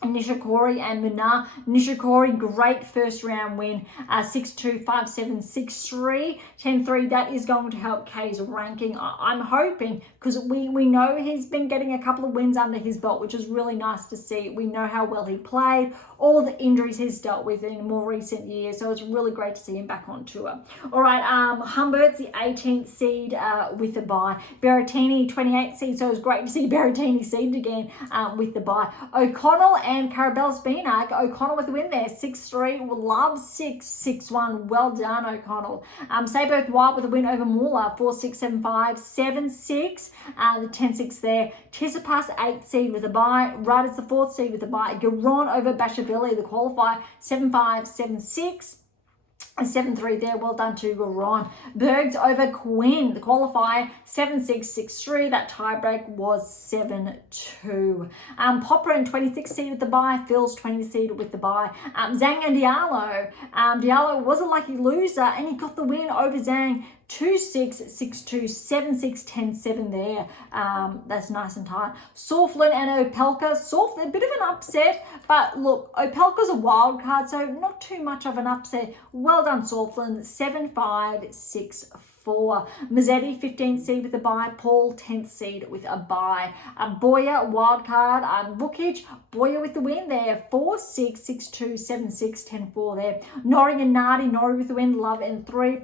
Nishikori and Mina. Nishikori, great first round win, 6-2, 5-7, 6-3, 10-3. That is going to help Kay's ranking. I'm hoping, because we know he's been getting a couple of wins under his belt, which is really nice to see. We know how well he played, all the injuries he's dealt with in more recent years, so it's really great to see him back on tour. All right, Humbert's the 18th seed with the bye. Berrettini, 28th seed, so it's great to see Berrettini seeded again with the bye. O'Connell and Carabel Spinac. O'Connell with the win there, 6-3. Love 6-1. Well done, O'Connell. Seiberg White with a win over Muller, 4-6, 7-5, 7-6. The 10-6 there. Tsitsipas, 8th seed with a bye. Ryder's the 4th seed with a bye. Garon over Bashashvili, the qualifier, 7-5, 7-6. 7-3 there, well done to Garon. Berge over Quinn, the qualifier, 7-6, 6-3. That tiebreak was 7-2. Popper in 26th seed with the bye. Phil's 20th seed with the bye. Zhang and Diallo. Diallo was a lucky loser and he got the win over Zhang. 2-6, 6-2, 7-6, 10-7 there. That's nice and tight. Sauflin and Opelka. Sauflin, a bit of an upset, but look, Opelka's a wild card, so not too much of an upset. Well done, Sauflin. 7-5, 6-4. Mazzetti, 15th seed with a bye. Paul, 10th seed with a bye. Boyer, wild card. Vukic, Boyer with the win there. 4-6, 6-2, 7-6, 10-4 there. Norrie and Nardi. Norrie with the win. Love in 3.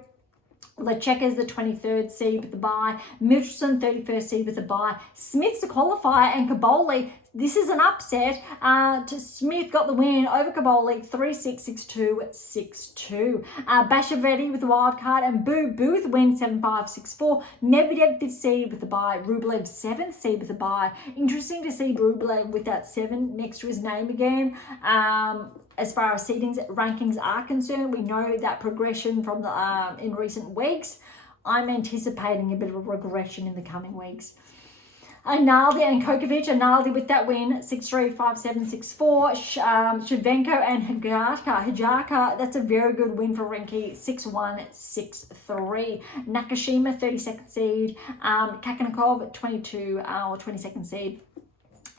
Lecheckers, the 23rd seed with the bye. Mitchelson, 31st seed with the bye. Smith's the qualifier, and Caboli, this is an upset. Smith got the win over Caboli, 3-6, 6-2, 6-2. Bashavetti with the wild card, and Boo with the win, 7-5, 6-4. Medvedev, 5th seed with the bye. Rublev, 7th seed with the bye. Interesting to see Rublev with that 7 next to his name again. As far as seedings rankings are concerned, we know that progression from the in recent weeks. I'm anticipating a bit of a regression in the coming weeks. Analdi and Kokovic. Analdi with that win, 6-3, 5-7, 6-4. Shevchenko and Hijaka, that's a very good win for Rinky, 6-1, 6-3. Nakashima, 32nd seed. Kakanakov, 22 or 22nd seed.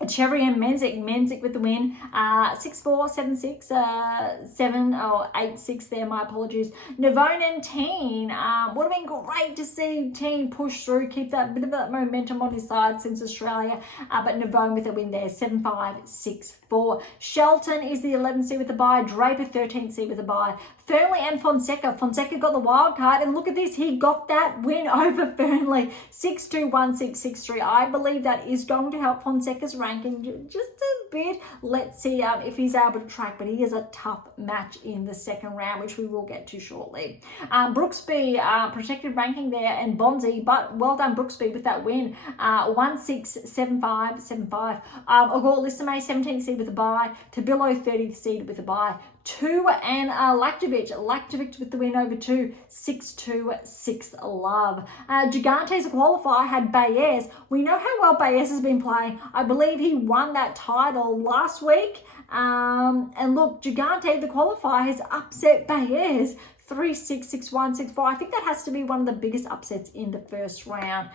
Cherry and Menzik with the win, 6-4, 7-6, 7 or 8-6 there, my apologies. Navone and Teen, would have been great to see Teen push through, keep that bit of that momentum on his side since Australia, but Navone with a win there, 7-5, 6-4. Shelton is the 11th seed with the bye. Draper, 13th seed with the bye. Fernley and Fonseca. Fonseca got the wild card, and look at this, he got that win over Fernley, 6-2, 1-6, 6-3. I believe that is going to help Fonseca's ranking just a bit. Let's see if he's able to track, but he is a tough match in the second round, which we will get to shortly. Brooksby, protected ranking there, and Bonzi, but well done Brooksby with that win, 1-6, 7-5, 7-5. Ogor Lissame, 17th seed with a bye. Tabillo, 30th seed with a bye. 2 and Laktovic with the win over 2, 6-2, 6-love. Gigante's a qualifier, had Baez. We know how well Baez has been playing. I believe he won that title last week. And look, Gigante, the qualifier, has upset Baez. 3-6, 6-1, 6-4. I think that has to be one of the biggest upsets in the first round.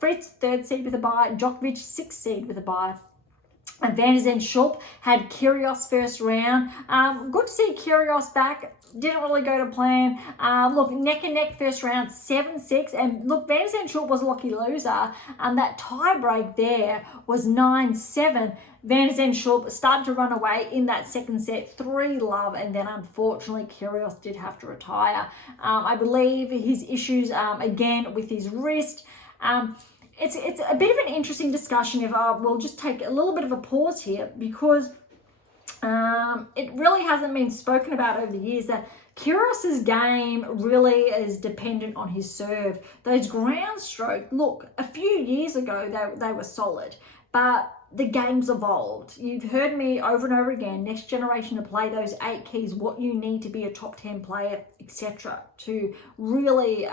Fritz, 3rd seed with a bye. Djokovic, 6th seed with a bye. And Van der Zandschulp had Kyrgios first round. Good to see Kyrgios back. Didn't really go to plan. Look, neck and neck first round, 7-6. And look, Van der Zandschulp was a lucky loser. And that tie break there was 9-7. Van der Zandschulp started to run away in that second set, 3-love, and then unfortunately Kyrgios did have to retire. I believe his issues, again, with his wrist. It's a bit of an interesting discussion if we'll just take a little bit of a pause here, because it really hasn't been spoken about over the years that Kyrgios's game really is dependent on his serve. Those ground stroke, look, a few years ago they were solid, but the game's evolved. You've heard me over and over again, next generation to play those 8 keys, what you need to be a top 10 player, etc., to really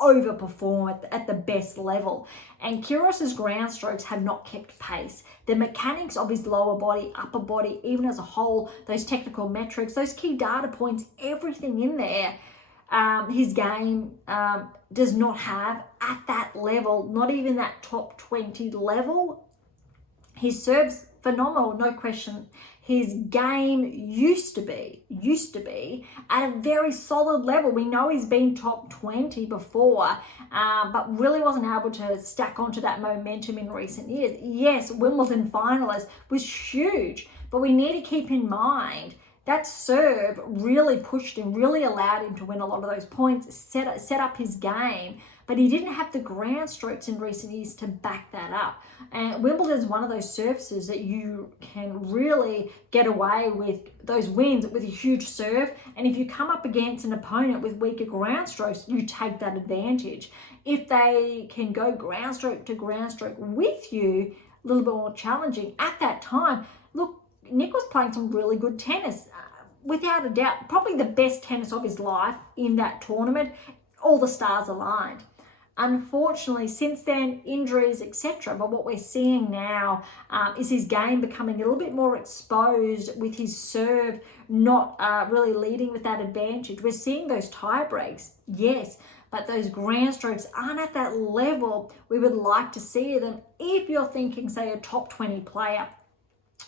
overperform at the best level. And Kyrgios's ground strokes have not kept pace. The mechanics of his lower body, upper body, even as a whole, those technical metrics, those key data points, everything in there, his game does not have at that level, not even that top 20 level. His serve's phenomenal, no question. His game used to be at a very solid level. We know he's been top 20 before, but really wasn't able to stack onto that momentum in recent years. Yes, Wimbledon finalist was huge, but we need to keep in mind that serve really pushed him, really allowed him to win a lot of those points, set up his game, but he didn't have the ground strokes in recent years to back that up. And Wimbledon is one of those surfaces that you can really get away with those wins with a huge serve. And if you come up against an opponent with weaker ground strokes, you take that advantage. If they can go ground stroke to ground stroke with you, a little bit more challenging. At that time, look, Nick was playing some really good tennis. Without a doubt, probably the best tennis of his life in that tournament. All the stars aligned. Unfortunately, since then, injuries, etc. But what we're seeing now is his game becoming a little bit more exposed with his serve not really leading with that advantage. We're seeing those tie breaks, yes, but those ground strokes aren't at that level we would like to see them if you're thinking, say, a top 20 player.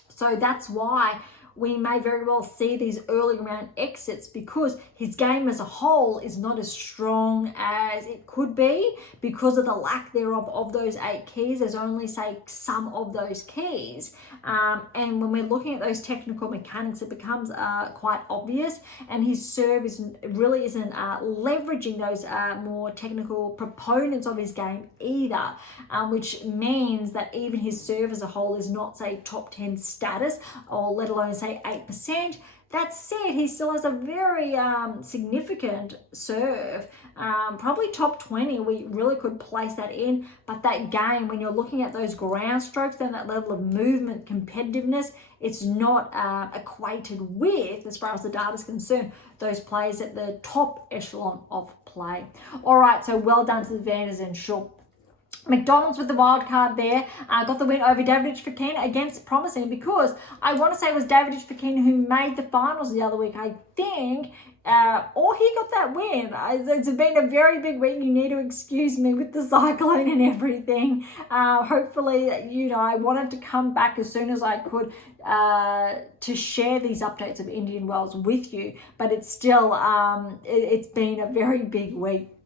So that's why we may very well see these early round exits, because his game as a whole is not as strong as it could be because of the lack thereof of those 8 keys. There's only, say, some of those keys. And when we're looking at those technical mechanics, it becomes quite obvious, and his serve really isn't leveraging those more technical proponents of his game either, which means that even his serve as a whole is not, say, top 10 status, or let alone, say, 8%. That said, he still has a very significant serve, probably top 20. We really could place that in, but that game, when you're looking at those ground strokes, then that level of movement, competitiveness, it's not equated with, as far as the data is concerned, those players at the top echelon of play. All right, so well done to the Vanders and Shaw. McDonald's with the wild card there, got the win over Djokovic Fokina against Promising, because I want to say it was Djokovic Fokina who made the finals the other week, I think, or he got that win. It's been a very big week. You need to excuse me with the cyclone and everything. Hopefully, I wanted to come back as soon as I could to share these updates of Indian Wells with you, but it's still, it's been a very big week.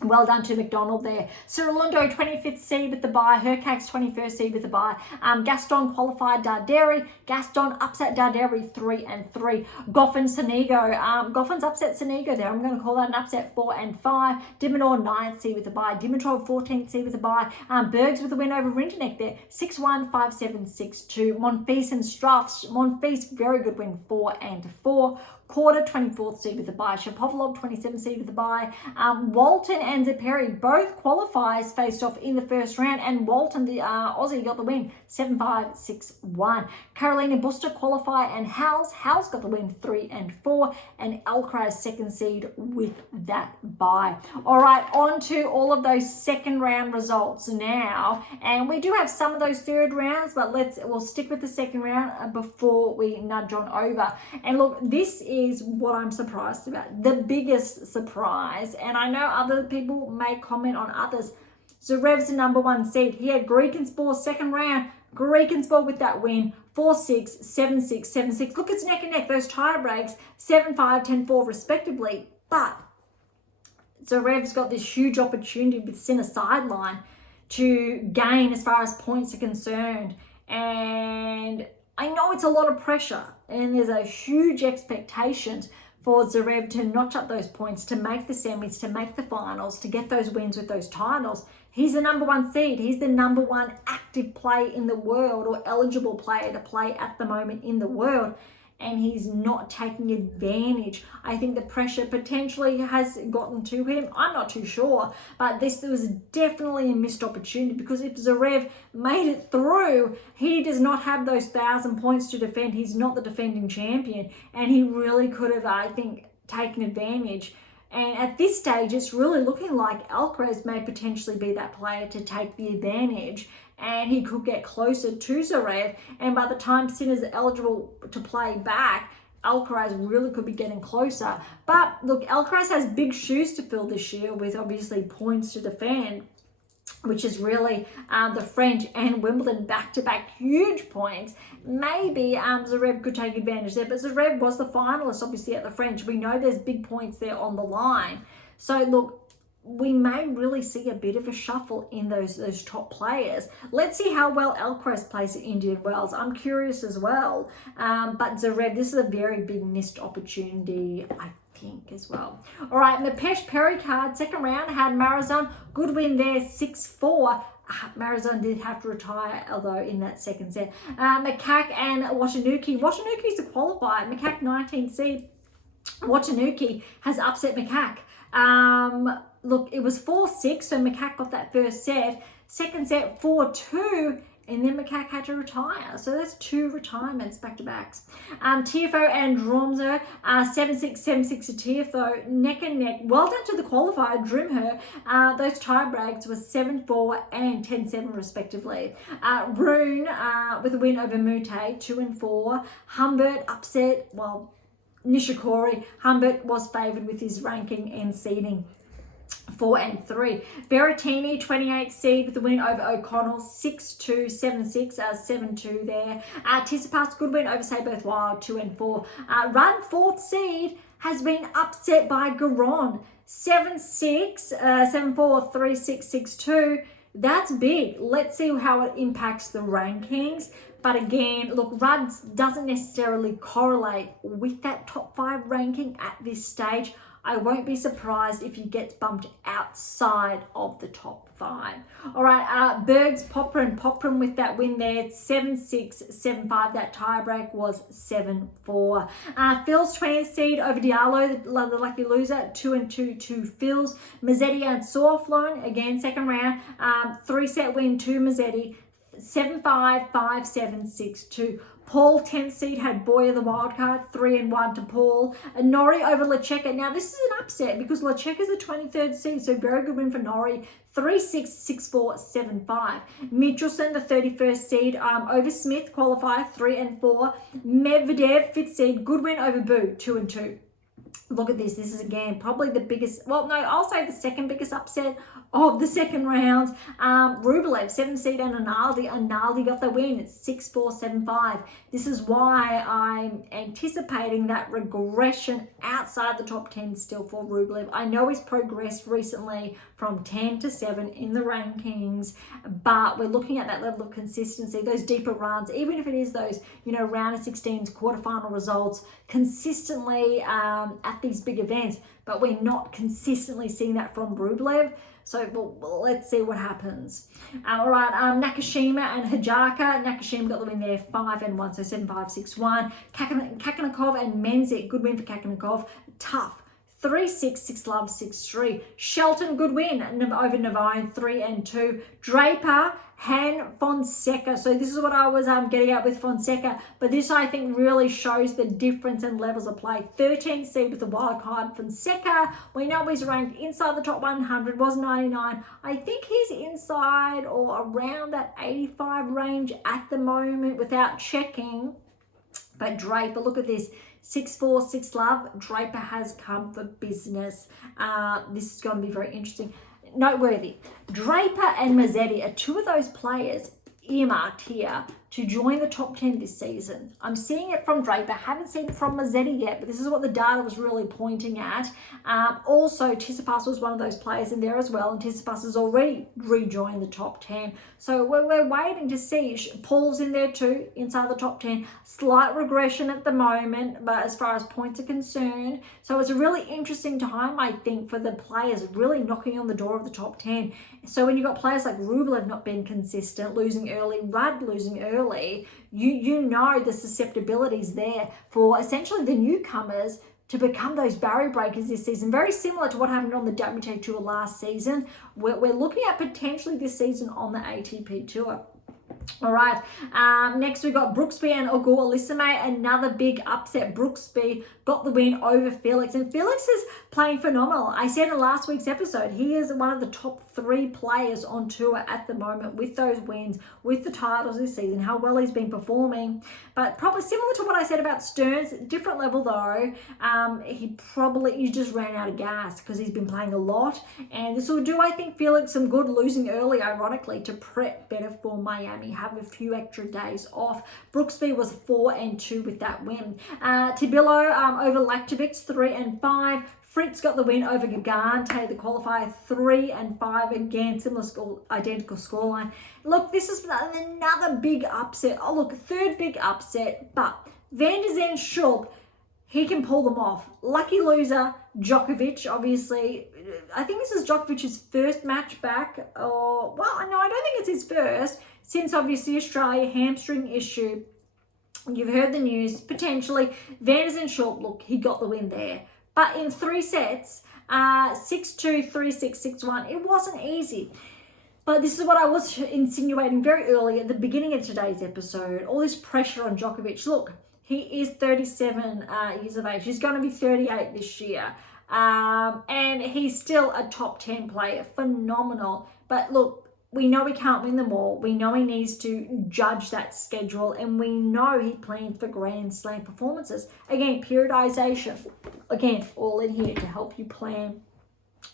Well done to McDonald there. Cirilundo, 25th seed with the bye. Hercax, 21st seed with the bye. Gaston qualified Darderi. Gaston upset Darderi 3-3. Goffin, Sonego. Goffin's upset Sonego there. I'm going to call that an upset 4-5. Diminor, 9th seed with the bye. Dimitrov, 14th seed with the bye. Bergs with the win over Rinderknecht there. 6-1, 5-7, 6-2. Monfils and Struffs. Monfils, very good win, 4-4. Quarter, 24th seed with the bye. Shapovalov, 27th seed with the bye. Walton and Zeperi, both qualifiers faced off in the first round, and Walton, the Aussie, got the win, 7-5, 6-1. Carolina Buster qualify, and Hals got the win, 3-4, and Alcaraz second seed with that bye. All right, on to all of those second round results now, and we do have some of those third rounds, but we'll stick with the second round before we nudge on over. And look, this is what I'm surprised about, the biggest surprise, and I know other people may comment on others. Zverev's the number 1 seed. He had Grekenspor second round. Grekenspor with that win, 4-6, 7-6, 7-6. Look, it's neck and neck. Those tie breaks, 7-5, 10-4 respectively. But Zverev's got this huge opportunity with center sideline to gain as far as points are concerned. And I know it's a lot of pressure, and there's a huge expectations for Zverev to notch up those points, to make the semis, to make the finals, to get those wins with those titles. He's the number 1 seed. He's the number 1 active player in the world, or eligible player to play at the moment in the world. And he's not taking advantage. I think the pressure potentially has gotten to him. I'm not too sure, but this was definitely a missed opportunity, because if Zverev made it through, he does not have those 1,000 points to defend. He's not the defending champion, and he really could have, I think, taken advantage. And at this stage, it's really looking like Alcaraz may potentially be that player to take the advantage, and he could get closer to Zverev. And by the time Sinner's eligible to play back, Alcaraz really could be getting closer. But look, Alcaraz has big shoes to fill this year, with obviously points to defend. which is really the French and Wimbledon back-to-back huge points. Maybe Zverev could take advantage there, but Zverev was the finalist, obviously, at the French. We know there's big points there on the line. So, look, we may really see a bit of a shuffle in those top players. Let's see how well Alcaraz plays at Indian Wells. I'm curious as well. But Zverev, this is a very big missed opportunity, I think, as well. All right, Mapesh Pericard, second round, had Marazon. Good win there, 6-4. Marazon did have to retire, although in that second set. Makak and Watanuki. Watanuki's a qualifier. Makak 19th seed. Watanuki has upset Makak. Look, it was 4-6, so Makak got that first set. Second set, 4-2, and then Makak had to retire. So that's 2 retirements back-to-backs. Tiafoe and Dromzo, 7-6, 7-6 to Tiafoe, neck and neck. Well done to the qualifier, Drimher. Those tie breaks were 7-4 and 10-7 respectively. Rune with a win over Mute, 2-4. Humbert upset, well, Nishikori. Humbert was favoured with his ranking and seeding. 4-3. Berrettini, 28th seed with the win over O'Connell, 6-2, 7-6, 7-2 there. Tsitsipas, good win over Saberth Wild, 2-4. Rudd, 4th seed, has been upset by Garon, 7-6, 7-4, 3-6, 6-2. That's big. Let's see how it impacts the rankings. But again, look, Rudd doesn't necessarily correlate with that top 5 ranking at this stage. I won't be surprised if he gets bumped outside of the top 5. All right, Berge's Poprin with that win there, 7-6, 7-5. That tiebreak was 7-4. Phil's 20th seed over Diallo, the lucky loser, 2-2 to Phil's. Mazzetti and Sauflon, again, second round, 3-set win to Mazzetti, 7-5, 5-7, 6-2. Paul, 10th seed, had Boyer the wildcard, 3-1 to Paul. Norrie over Lecheka. Now, this is an upset because Lecheka is the 23rd seed, so very good win for Norrie. 3-6, 6-4, 7-5. Mitchelson, the 31st seed, over Smith, qualifier, 3-4. Medvedev, 5th seed, good win over Boo, 2-2. Look at this. This is, again, probably the biggest, well, no, I'll say the second biggest upset of the second round. Rublev, 7th seed, and Analdi got the win. It's 6-4, 7-5. This is why I'm anticipating that regression outside the top 10 still for Rublev. I know he's progressed recently from 10 to 7 in the rankings, but we're looking at that level of consistency, those deeper runs, even if it is those, round of 16s, quarterfinal results, consistently at these big events, but we're not consistently seeing that from Rublev. So well, let's see what happens. All right, Nakashima and Hajaka. Nakashima got the win there, 5-1, so 7-5, 6-1. Kakanakov and Menzik, good win for Kakanakov. Tough. 3-6, 6-love, 6-3. Shelton, good win over Navone, 3-2. Draper, Han Fonseca. So this is what I was getting at with Fonseca, but this I think really shows the difference in levels of play. 13th seed with the wild card. Fonseca, we know he's ranked inside the top 100, was 99. I think he's inside or around that 85 range at the moment without checking. But Draper, look at this. 6-4, 6-love. Draper has come for business. This is going to be very interesting. Noteworthy. Draper and Mazzetti are two of those players earmarked here to join the top 10 this season. I'm seeing it from Draper, haven't seen it from Mazzetti yet, but this is what the data was really pointing at. Also, Tsitsipas was one of those players in there as well, and Tsitsipas has already rejoined the top 10. So we're waiting to see. Paul's in there too, inside the top 10. Slight regression at the moment, but as far as points are concerned. So it's a really interesting time, I think, for the players really knocking on the door of the top 10. So when you've got players like Rublev not being consistent, losing early, Rudd losing early, you know the susceptibilities there for essentially the newcomers to become those barrier breakers this season. Very similar to what happened on the WTA Tour last season. We're looking at potentially this season on the ATP Tour. All right, next we got Brooksby and Ogor-Elisime, another big upset. Brooksby got the win over Felix, and Felix is playing phenomenal. I said in last week's episode, he is one of the top 3 players on tour at the moment with those wins, with the titles this season, how well he's been performing. But probably similar to what I said about Stearns, different level though. He just ran out of gas because he's been playing a lot, and this will do, I think, Felix some good, losing early, ironically, to prep better for Miami, have a few extra days off. Brooksby was 4-2 with that win. Tibillo over Laktovic, 3-5. Fritz got the win over Gigante, the qualifier, 3-5. Again, identical scoreline. Look, this is another big upset. Oh, look, third big upset, but Van der Zand, Schulp, he can pull them off. Lucky loser, Djokovic, obviously. I think this is Djokovic's first match back. Well, no, I don't think it's his first, since obviously Australia hamstring issue. You've heard the news, potentially. Van der Zand, Schulp, look, he got the win there. But in 3 sets, 6-2, 3-6, 6-1, it wasn't easy. But this is what I was insinuating very early at the beginning of today's episode. All this pressure on Djokovic. Look, he is 37 years of age. He's going to be 38 this year. And he's still a top 10 player. Phenomenal. But look, we know he can't win them all. We know he needs to judge that schedule. And we know he planned for Grand Slam performances. Again, periodization. Again, all in here to help you plan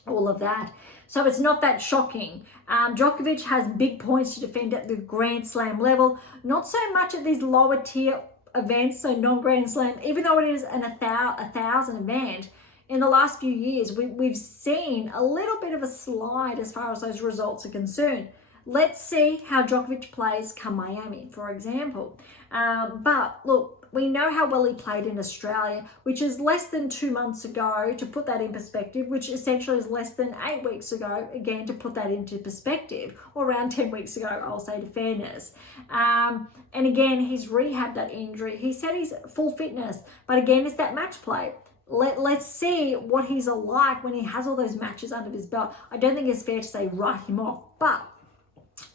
all of that. So it's not that shocking. Djokovic has big points to defend at the Grand Slam level. Not so much at these lower tier events, so non-Grand Slam, even though it is a 1,000 event. In the last few years, we've seen a little bit of a slide as far as those results are concerned. Let's see how Djokovic plays come Miami, for example. But look, we know how well he played in Australia, which is less than 2 months ago, to put that in perspective, which essentially is less than 8 weeks ago, again, to put that into perspective, or around 10 weeks ago, I'll say, to fairness. And again, he's rehabbed that injury. He said he's full fitness, but again, it's that match play. Let's see what he's like when he has all those matches under his belt. I don't think it's fair to say write him off, but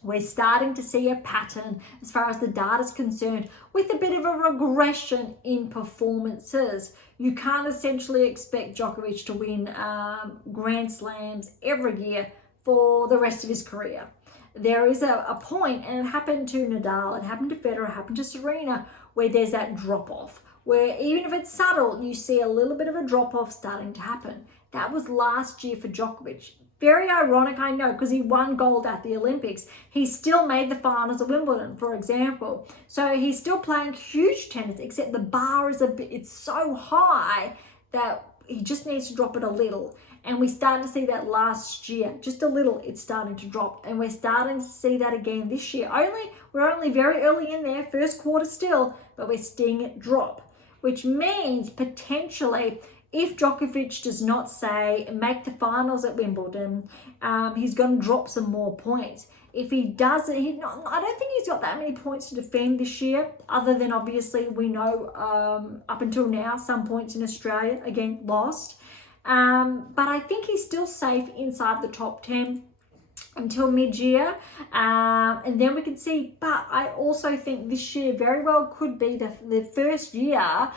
we're starting to see a pattern as far as the data is concerned, with a bit of a regression in performances. You can't essentially expect Djokovic to win Grand Slams every year for the rest of his career. There is a point, and it happened to Nadal, it happened to Federer, it happened to Serena, where there's that drop-off, where even if it's subtle, you see a little bit of a drop-off starting to happen. That was last year for Djokovic. Very ironic, I know, because he won gold at the Olympics. He still made the finals of Wimbledon, for example. So he's still playing huge tennis, except the bar is it's so high that he just needs to drop it a little. And we started to see that last year, just a little, it's starting to drop. And we're starting to see that again this year. We're only very early in there, first quarter still, but we're seeing it drop. Which means potentially, if Djokovic does not make the finals at Wimbledon, he's going to drop some more points. If he doesn't, I don't think he's got that many points to defend this year, other than obviously we know up until now, some points in Australia, again, lost. But I think he's still safe inside the top 10 until mid-year, and then we can see. But I also think this year very well could be the first year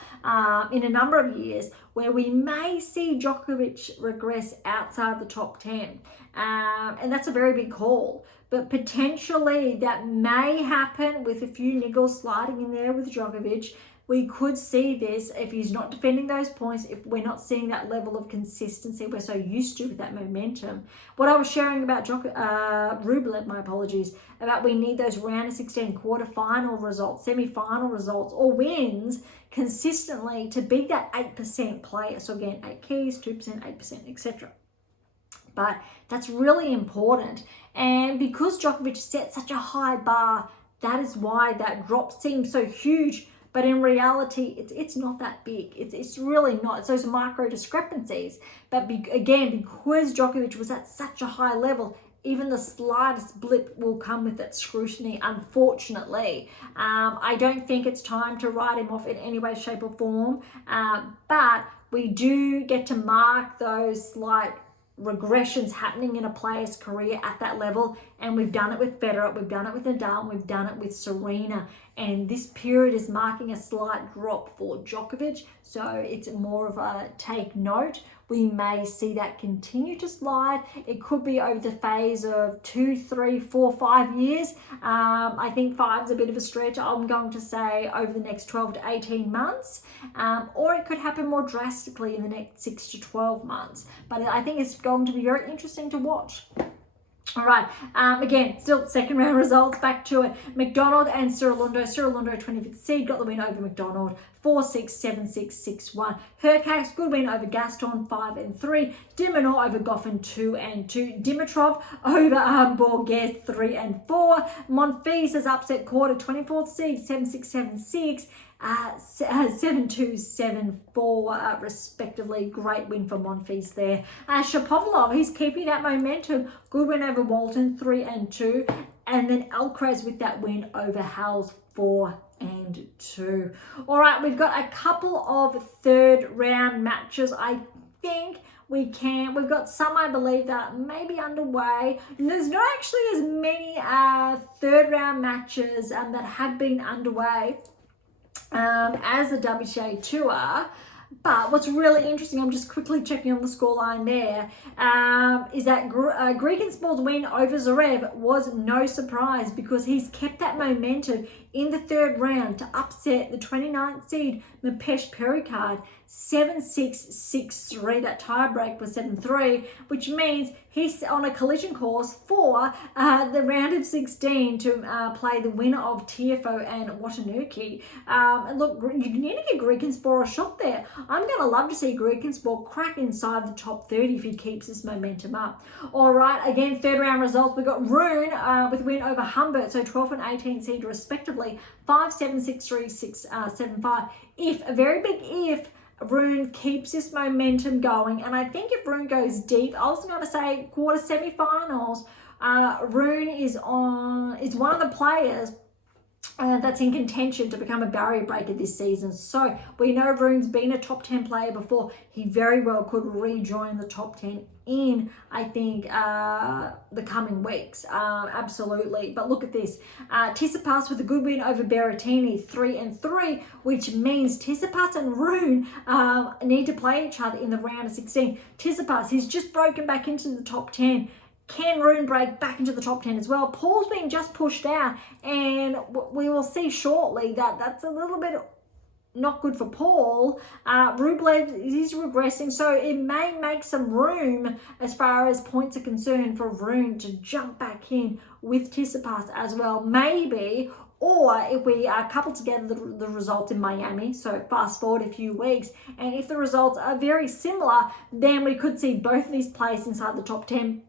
in a number of years where we may see Djokovic regress outside the top 10, and that's a very big call. But potentially that may happen with a few niggles sliding in there with Djokovic. We could see this if he's not defending those points, if we're not seeing that level of consistency we're so used to with that momentum. What I was sharing about Rublev, my apologies, about we need those round of 16 quarterfinal results, semi-final results, or wins consistently to be that 8% player. So again, 8 keys, 2%, 8%, etc. But that's really important. And because Djokovic set such a high bar, that is why that drop seems so huge. But in reality, it's not that big. It's really not. It's those micro discrepancies. But again, because Djokovic was at such a high level, even the slightest blip will come with that scrutiny, unfortunately. I don't think it's time to write him off in any way, shape, or form. But we do get to mark those slight regressions happening in a player's career at that level, And we've done it with Federer, we've done it with Nadal, and we've done it with Serena. And this period is marking a slight drop for Djokovic. So it's more of a take note. We may see that continue to slide. It could be over the phase of 2, 3, 4, 5 years. I think 5 is a bit of a stretch. I'm going to say over the next 12 to 18 months. Or it could happen more drastically in the next 6 to 12 months. But I think it's going to be very interesting to watch. All right, again, still second round results, back to it. McDonald and Cirilundo. Cirilundo, 25th seed, got the win over McDonald, 4-6, 7-6, 6-1. Hercax, good win over Gaston, 5-3. Dimonor over Goffin, 2-2. Dimitrov over Borges, 3-4. Monfils has upset quarter, 24th seed, 7-6, 7-6. 7-2, 7-4 respectively. Great win for Monfils there. Shapovalov, he's keeping that momentum. Good win over Walton, 3-2. And then Alcaraz with that win over Hales, 4-2. All right, we've got a couple of third round matches. I think we've got some, I believe, that may be underway. And there's not actually as many third round matches that have been underway as the WTA Tour. But what's really interesting, I'm just quickly checking on the scoreline there, is that Griekenspor's win over Zverev was no surprise because he's kept that momentum in the third round to upset the 29th seed Mapesh Pericard, 7-6, 6-3. That tiebreak was 7-3, which means he's on a collision course for the round of 16 to play the winner of Tiafoe and Watanuki. And look, you need to give Griekenspor a shot there. I'm going to love to see Griekenspor crack inside the top 30 if he keeps this momentum up. All right, again, third round results. We've got Rune with a win over Humbert, so 12th and 18th seed respectively, 5-7, 6-3, 6-7-5. If, a very big if, Rune keeps this momentum going, and I think if Rune goes deep, I was going to say quarter semi-finals, Rune is one of the players that's in contention to become a barrier breaker this season. So we know Rune's been a top 10 player before. He very well could rejoin the top 10 in, I think, the coming weeks. Absolutely. But look at this. Tsitsipas with a good win over Berrettini, 3-3, which means Tsitsipas and Rune need to play each other in the round of 16. Tsitsipas, he's just broken back into the top 10. Can Rune break back into the top 10 as well? Paul's being just pushed out, and we will see shortly that that's a little bit not good for Paul. Rublev is regressing, so it may make some room as far as points are concerned for Rune to jump back in with Tsitsipas as well, maybe. Or if we couple together the results in Miami, so fast forward a few weeks, and if the results are very similar, then we could see both of these players inside the top 10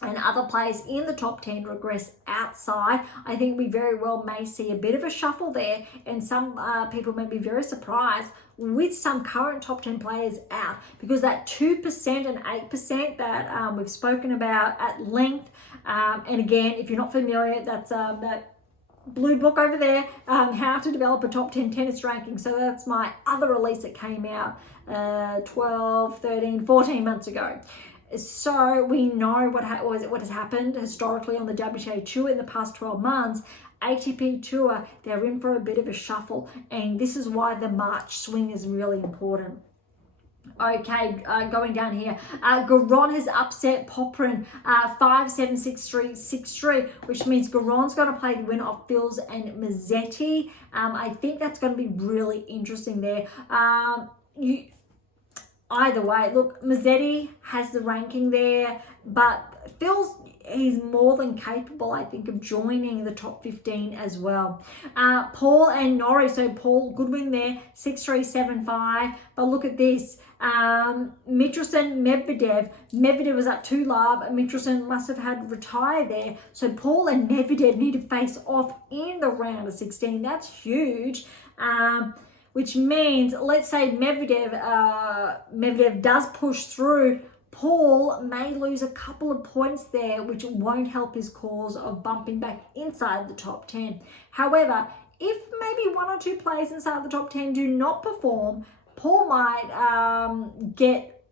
and other players in the top 10 regress outside. I think we very well may see a bit of a shuffle there, and some people may be very surprised with some current top 10 players out, because that 2% and 8% that we've spoken about at length, and again, if you're not familiar, that's that blue book over there, how to develop a top 10 tennis ranking. So that's my other release that came out 12, 13, 14 months ago. So we know what has happened historically on the WTA Tour in the past 12 months. ATP Tour, they're in for a bit of a shuffle, and this is why the March swing is really important. Okay, going down here, Garon has upset Poprin, 5-7, 6-3, 6-3, which means Garon's going to play the winner of Fils and Mazzetti. I think that's going to be really interesting there. Either way, look, Mazzetti has the ranking there, but Phil's, he's more than capable, I think, of joining the top 15 as well. Paul and Norrie, so Paul, good win there, 6-3, 7-5. But look at this, Mitchelson, Medvedev. Medvedev was up 2-love, and Mitchelson must have had retire there. So Paul and Medvedev need to face off in the round of 16. That's huge. Which means, let's say Medvedev does push through, Paul may lose a couple of points there, which won't help his cause of bumping back inside the top 10. However, if maybe 1 or 2 players inside the top 10 do not perform, Paul might get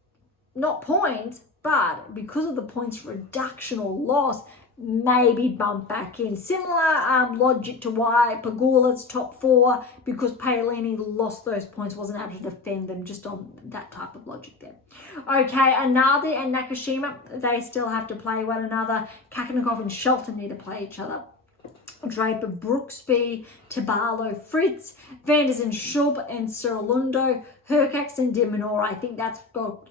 not points, but because of the points reduction or loss, maybe bump back in. Similar logic to why Pegula's top 4, because Paolini lost those points, wasn't able to defend them, just on that type of logic there. Okay, Analdi and Nakashima, they still have to play one another. Kakanakov and Shelton need to play each other. Draper, Brooksby, Tabalo, Fritz, Vandersen, Schulp and Cerulundo, Hercax and De Minaur. I think that's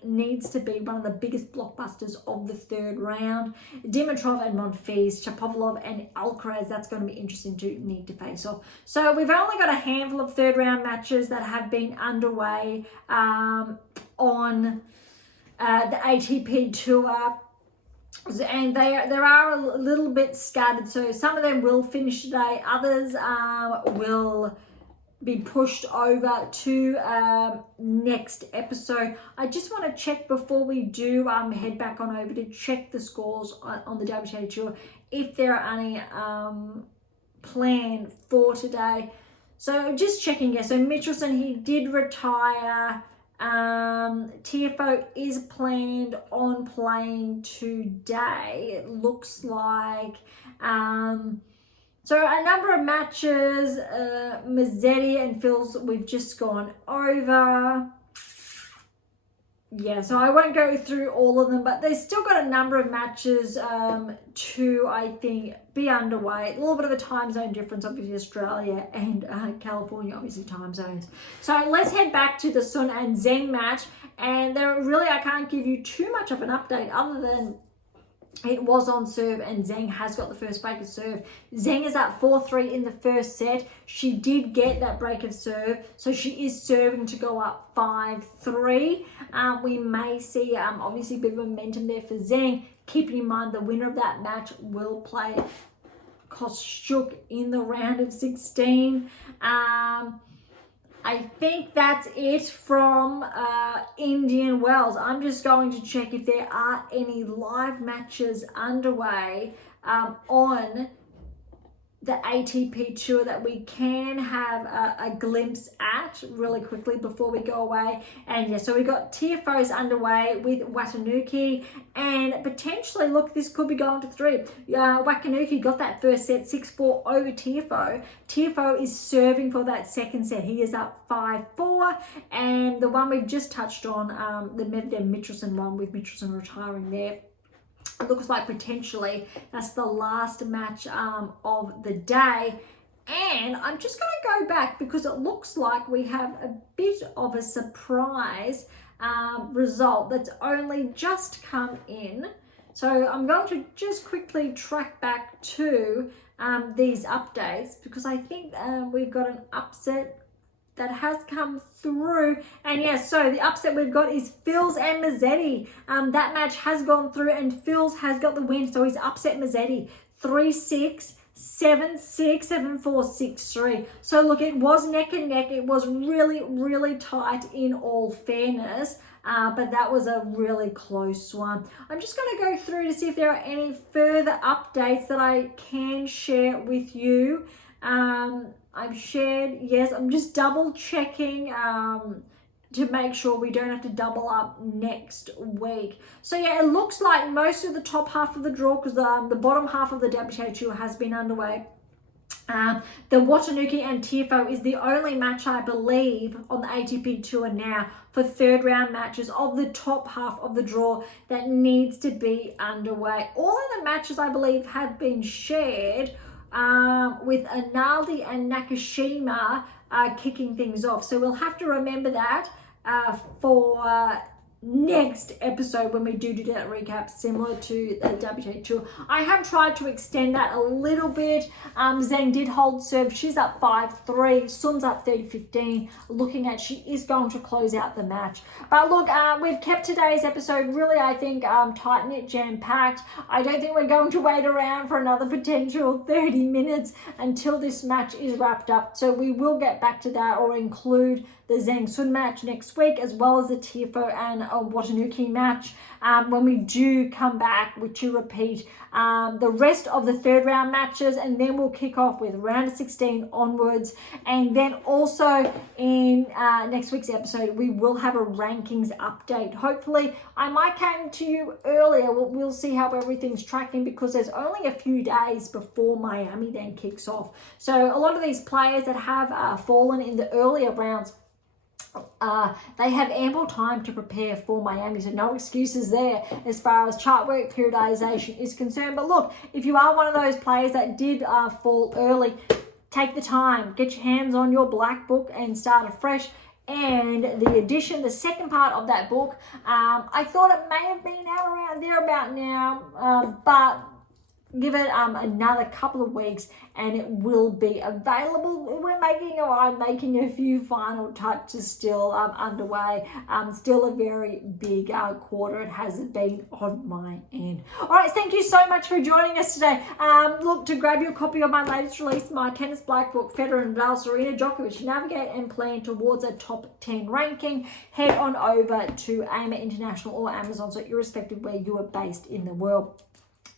needs to be one of the biggest blockbusters of the third round. Dimitrov and Monfils, Shapovalov and Alcaraz, that's going to be interesting to need to face off. So we've only got a handful of third round matches that have been underway on the ATP Tour. And they are a little bit scattered, so some of them will finish today, others will be pushed over to next episode. I just want to check before we do head back on over to check the scores on the WTA Tour, if there are any planned for today. So just checking, yeah, so Michelson, he did retire. TFO is planned on playing today, it looks like. So a number of matches, Mazzetti and Phil's, we've just gone over. Yeah, so I won't go through all of them, but they've still got a number of matches to, I think, be underway. A little bit of a time zone difference, obviously Australia and California, obviously time zones. So let's head back to the Sun and Zheng match. And there really, I can't give you too much of an update other than it was on serve and Zheng has got the first break of serve. Zheng is at 4-3 in the first set. She did get that break of serve, so she is serving to go up 5-3. We may see obviously a bit of momentum there for Zheng. Keeping in mind the winner of that match will play Kostyuk in the round of 16. I think that's it from Indian Wells. I'm just going to check if there are any live matches underway on the ATP Tour that we can have a glimpse at really quickly before we go away. And yeah, so we got TFOs underway with Watanuki, and potentially, look, this could be going to 3. Watanuki got that first set 6-4 over TFO. TFO is serving for that second set. He is up 5-4, and the one we've just touched on, the Medvedev-Michelson one, with Michelson retiring there, it looks like potentially that's the last match of the day. And I'm just going to go back because it looks like we have a bit of a surprise result that's only just come in. So I'm going to just quickly track back to these updates, because I think we've got an upset that has come through. And yes, so the upset we've got is Fils and Mazzetti. That match has gone through and Fils has got the win, so he's upset Mazzetti 3-6, 7-6, 7-4, 6-3. So look, it was neck and neck. It was really, really tight in all fairness, but that was a really close one. I'm just going to go through to see if there are any further updates that I can share with you. I've shared, yes, I'm just double checking to make sure we don't have to double up next week. So yeah, it looks like most of the top half of the draw, because the bottom half of the WTA Tour has been underway. The Watanuki and TFO is the only match, I believe, on the ATP Tour now for third round matches of the top half of the draw that needs to be underway. All of the matches, I believe, have been shared with Analdi and Nakashima kicking things off. So we'll have to remember that for next episode when we do that recap, similar to the WTA Tour. I have tried to extend that a little bit. Zheng did hold serve. She's up 5-3. Sun's up 30-15. Looking at, she is going to close out the match. But look, we've kept today's episode really, I think, tight-knit, jam-packed. I don't think we're going to wait around for another potential 30 minutes until this match is wrapped up. So we will get back to that, or include the Zheng Sun match next week, as well as the TFO and Watanuki match when we do come back, which you repeat the rest of the third round matches, and then we'll kick off with round of 16 onwards. And then also in next week's episode, we will have a rankings update. Hopefully, I might come to you earlier. We'll see how everything's tracking, because there's only a few days before Miami then kicks off. So a lot of these players that have fallen in the earlier rounds, they have ample time to prepare for Miami, so no excuses there as far as chart work periodization is concerned. But look, if you are one of those players that did fall early, take the time, get your hands on your black book and start afresh. And the edition, the second part of that book, I thought it may have been out around there about now, but give it another couple of weeks and it will be available. I'm making a few final touches still underway. Still a very big quarter. It hasn't been on my end. All right, thank you so much for joining us today. Look, to grab your copy of my latest release, my tennis black book, Federer, Nadal, Serena, Djokovic, navigate and plan towards a top 10 ranking, head on over to AM8 International or Amazon, so irrespective where you are based in the world.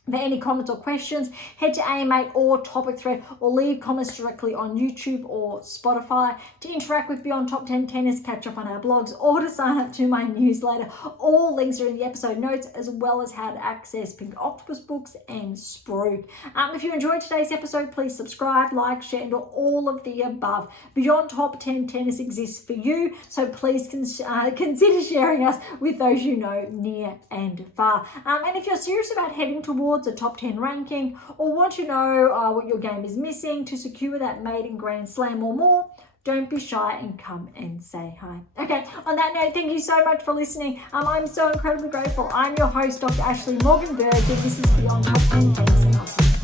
For any comments or questions, head to AM8 or Topic Thread, or leave comments directly on YouTube or Spotify. To interact with Beyond Top 10 Tennis, catch up on our blogs, or to sign up to my newsletter. All links are in the episode notes, as well as how to access Pink Octopus books and Spruik. If you enjoyed today's episode, please subscribe, like, share, and do all of the above. Beyond Top 10 Tennis exists for you, so please consider sharing us with those you know near and far. And if you're serious about heading towards a top 10 ranking, or want to know what your game is missing to secure that maiden Grand Slam or more, don't be shy and come and say hi. Okay, on that note, thank you so much for listening. I'm so incredibly grateful. I'm your host, Dr. Ashley Morgan Berge, and this is Beyond Top 10 Tennis.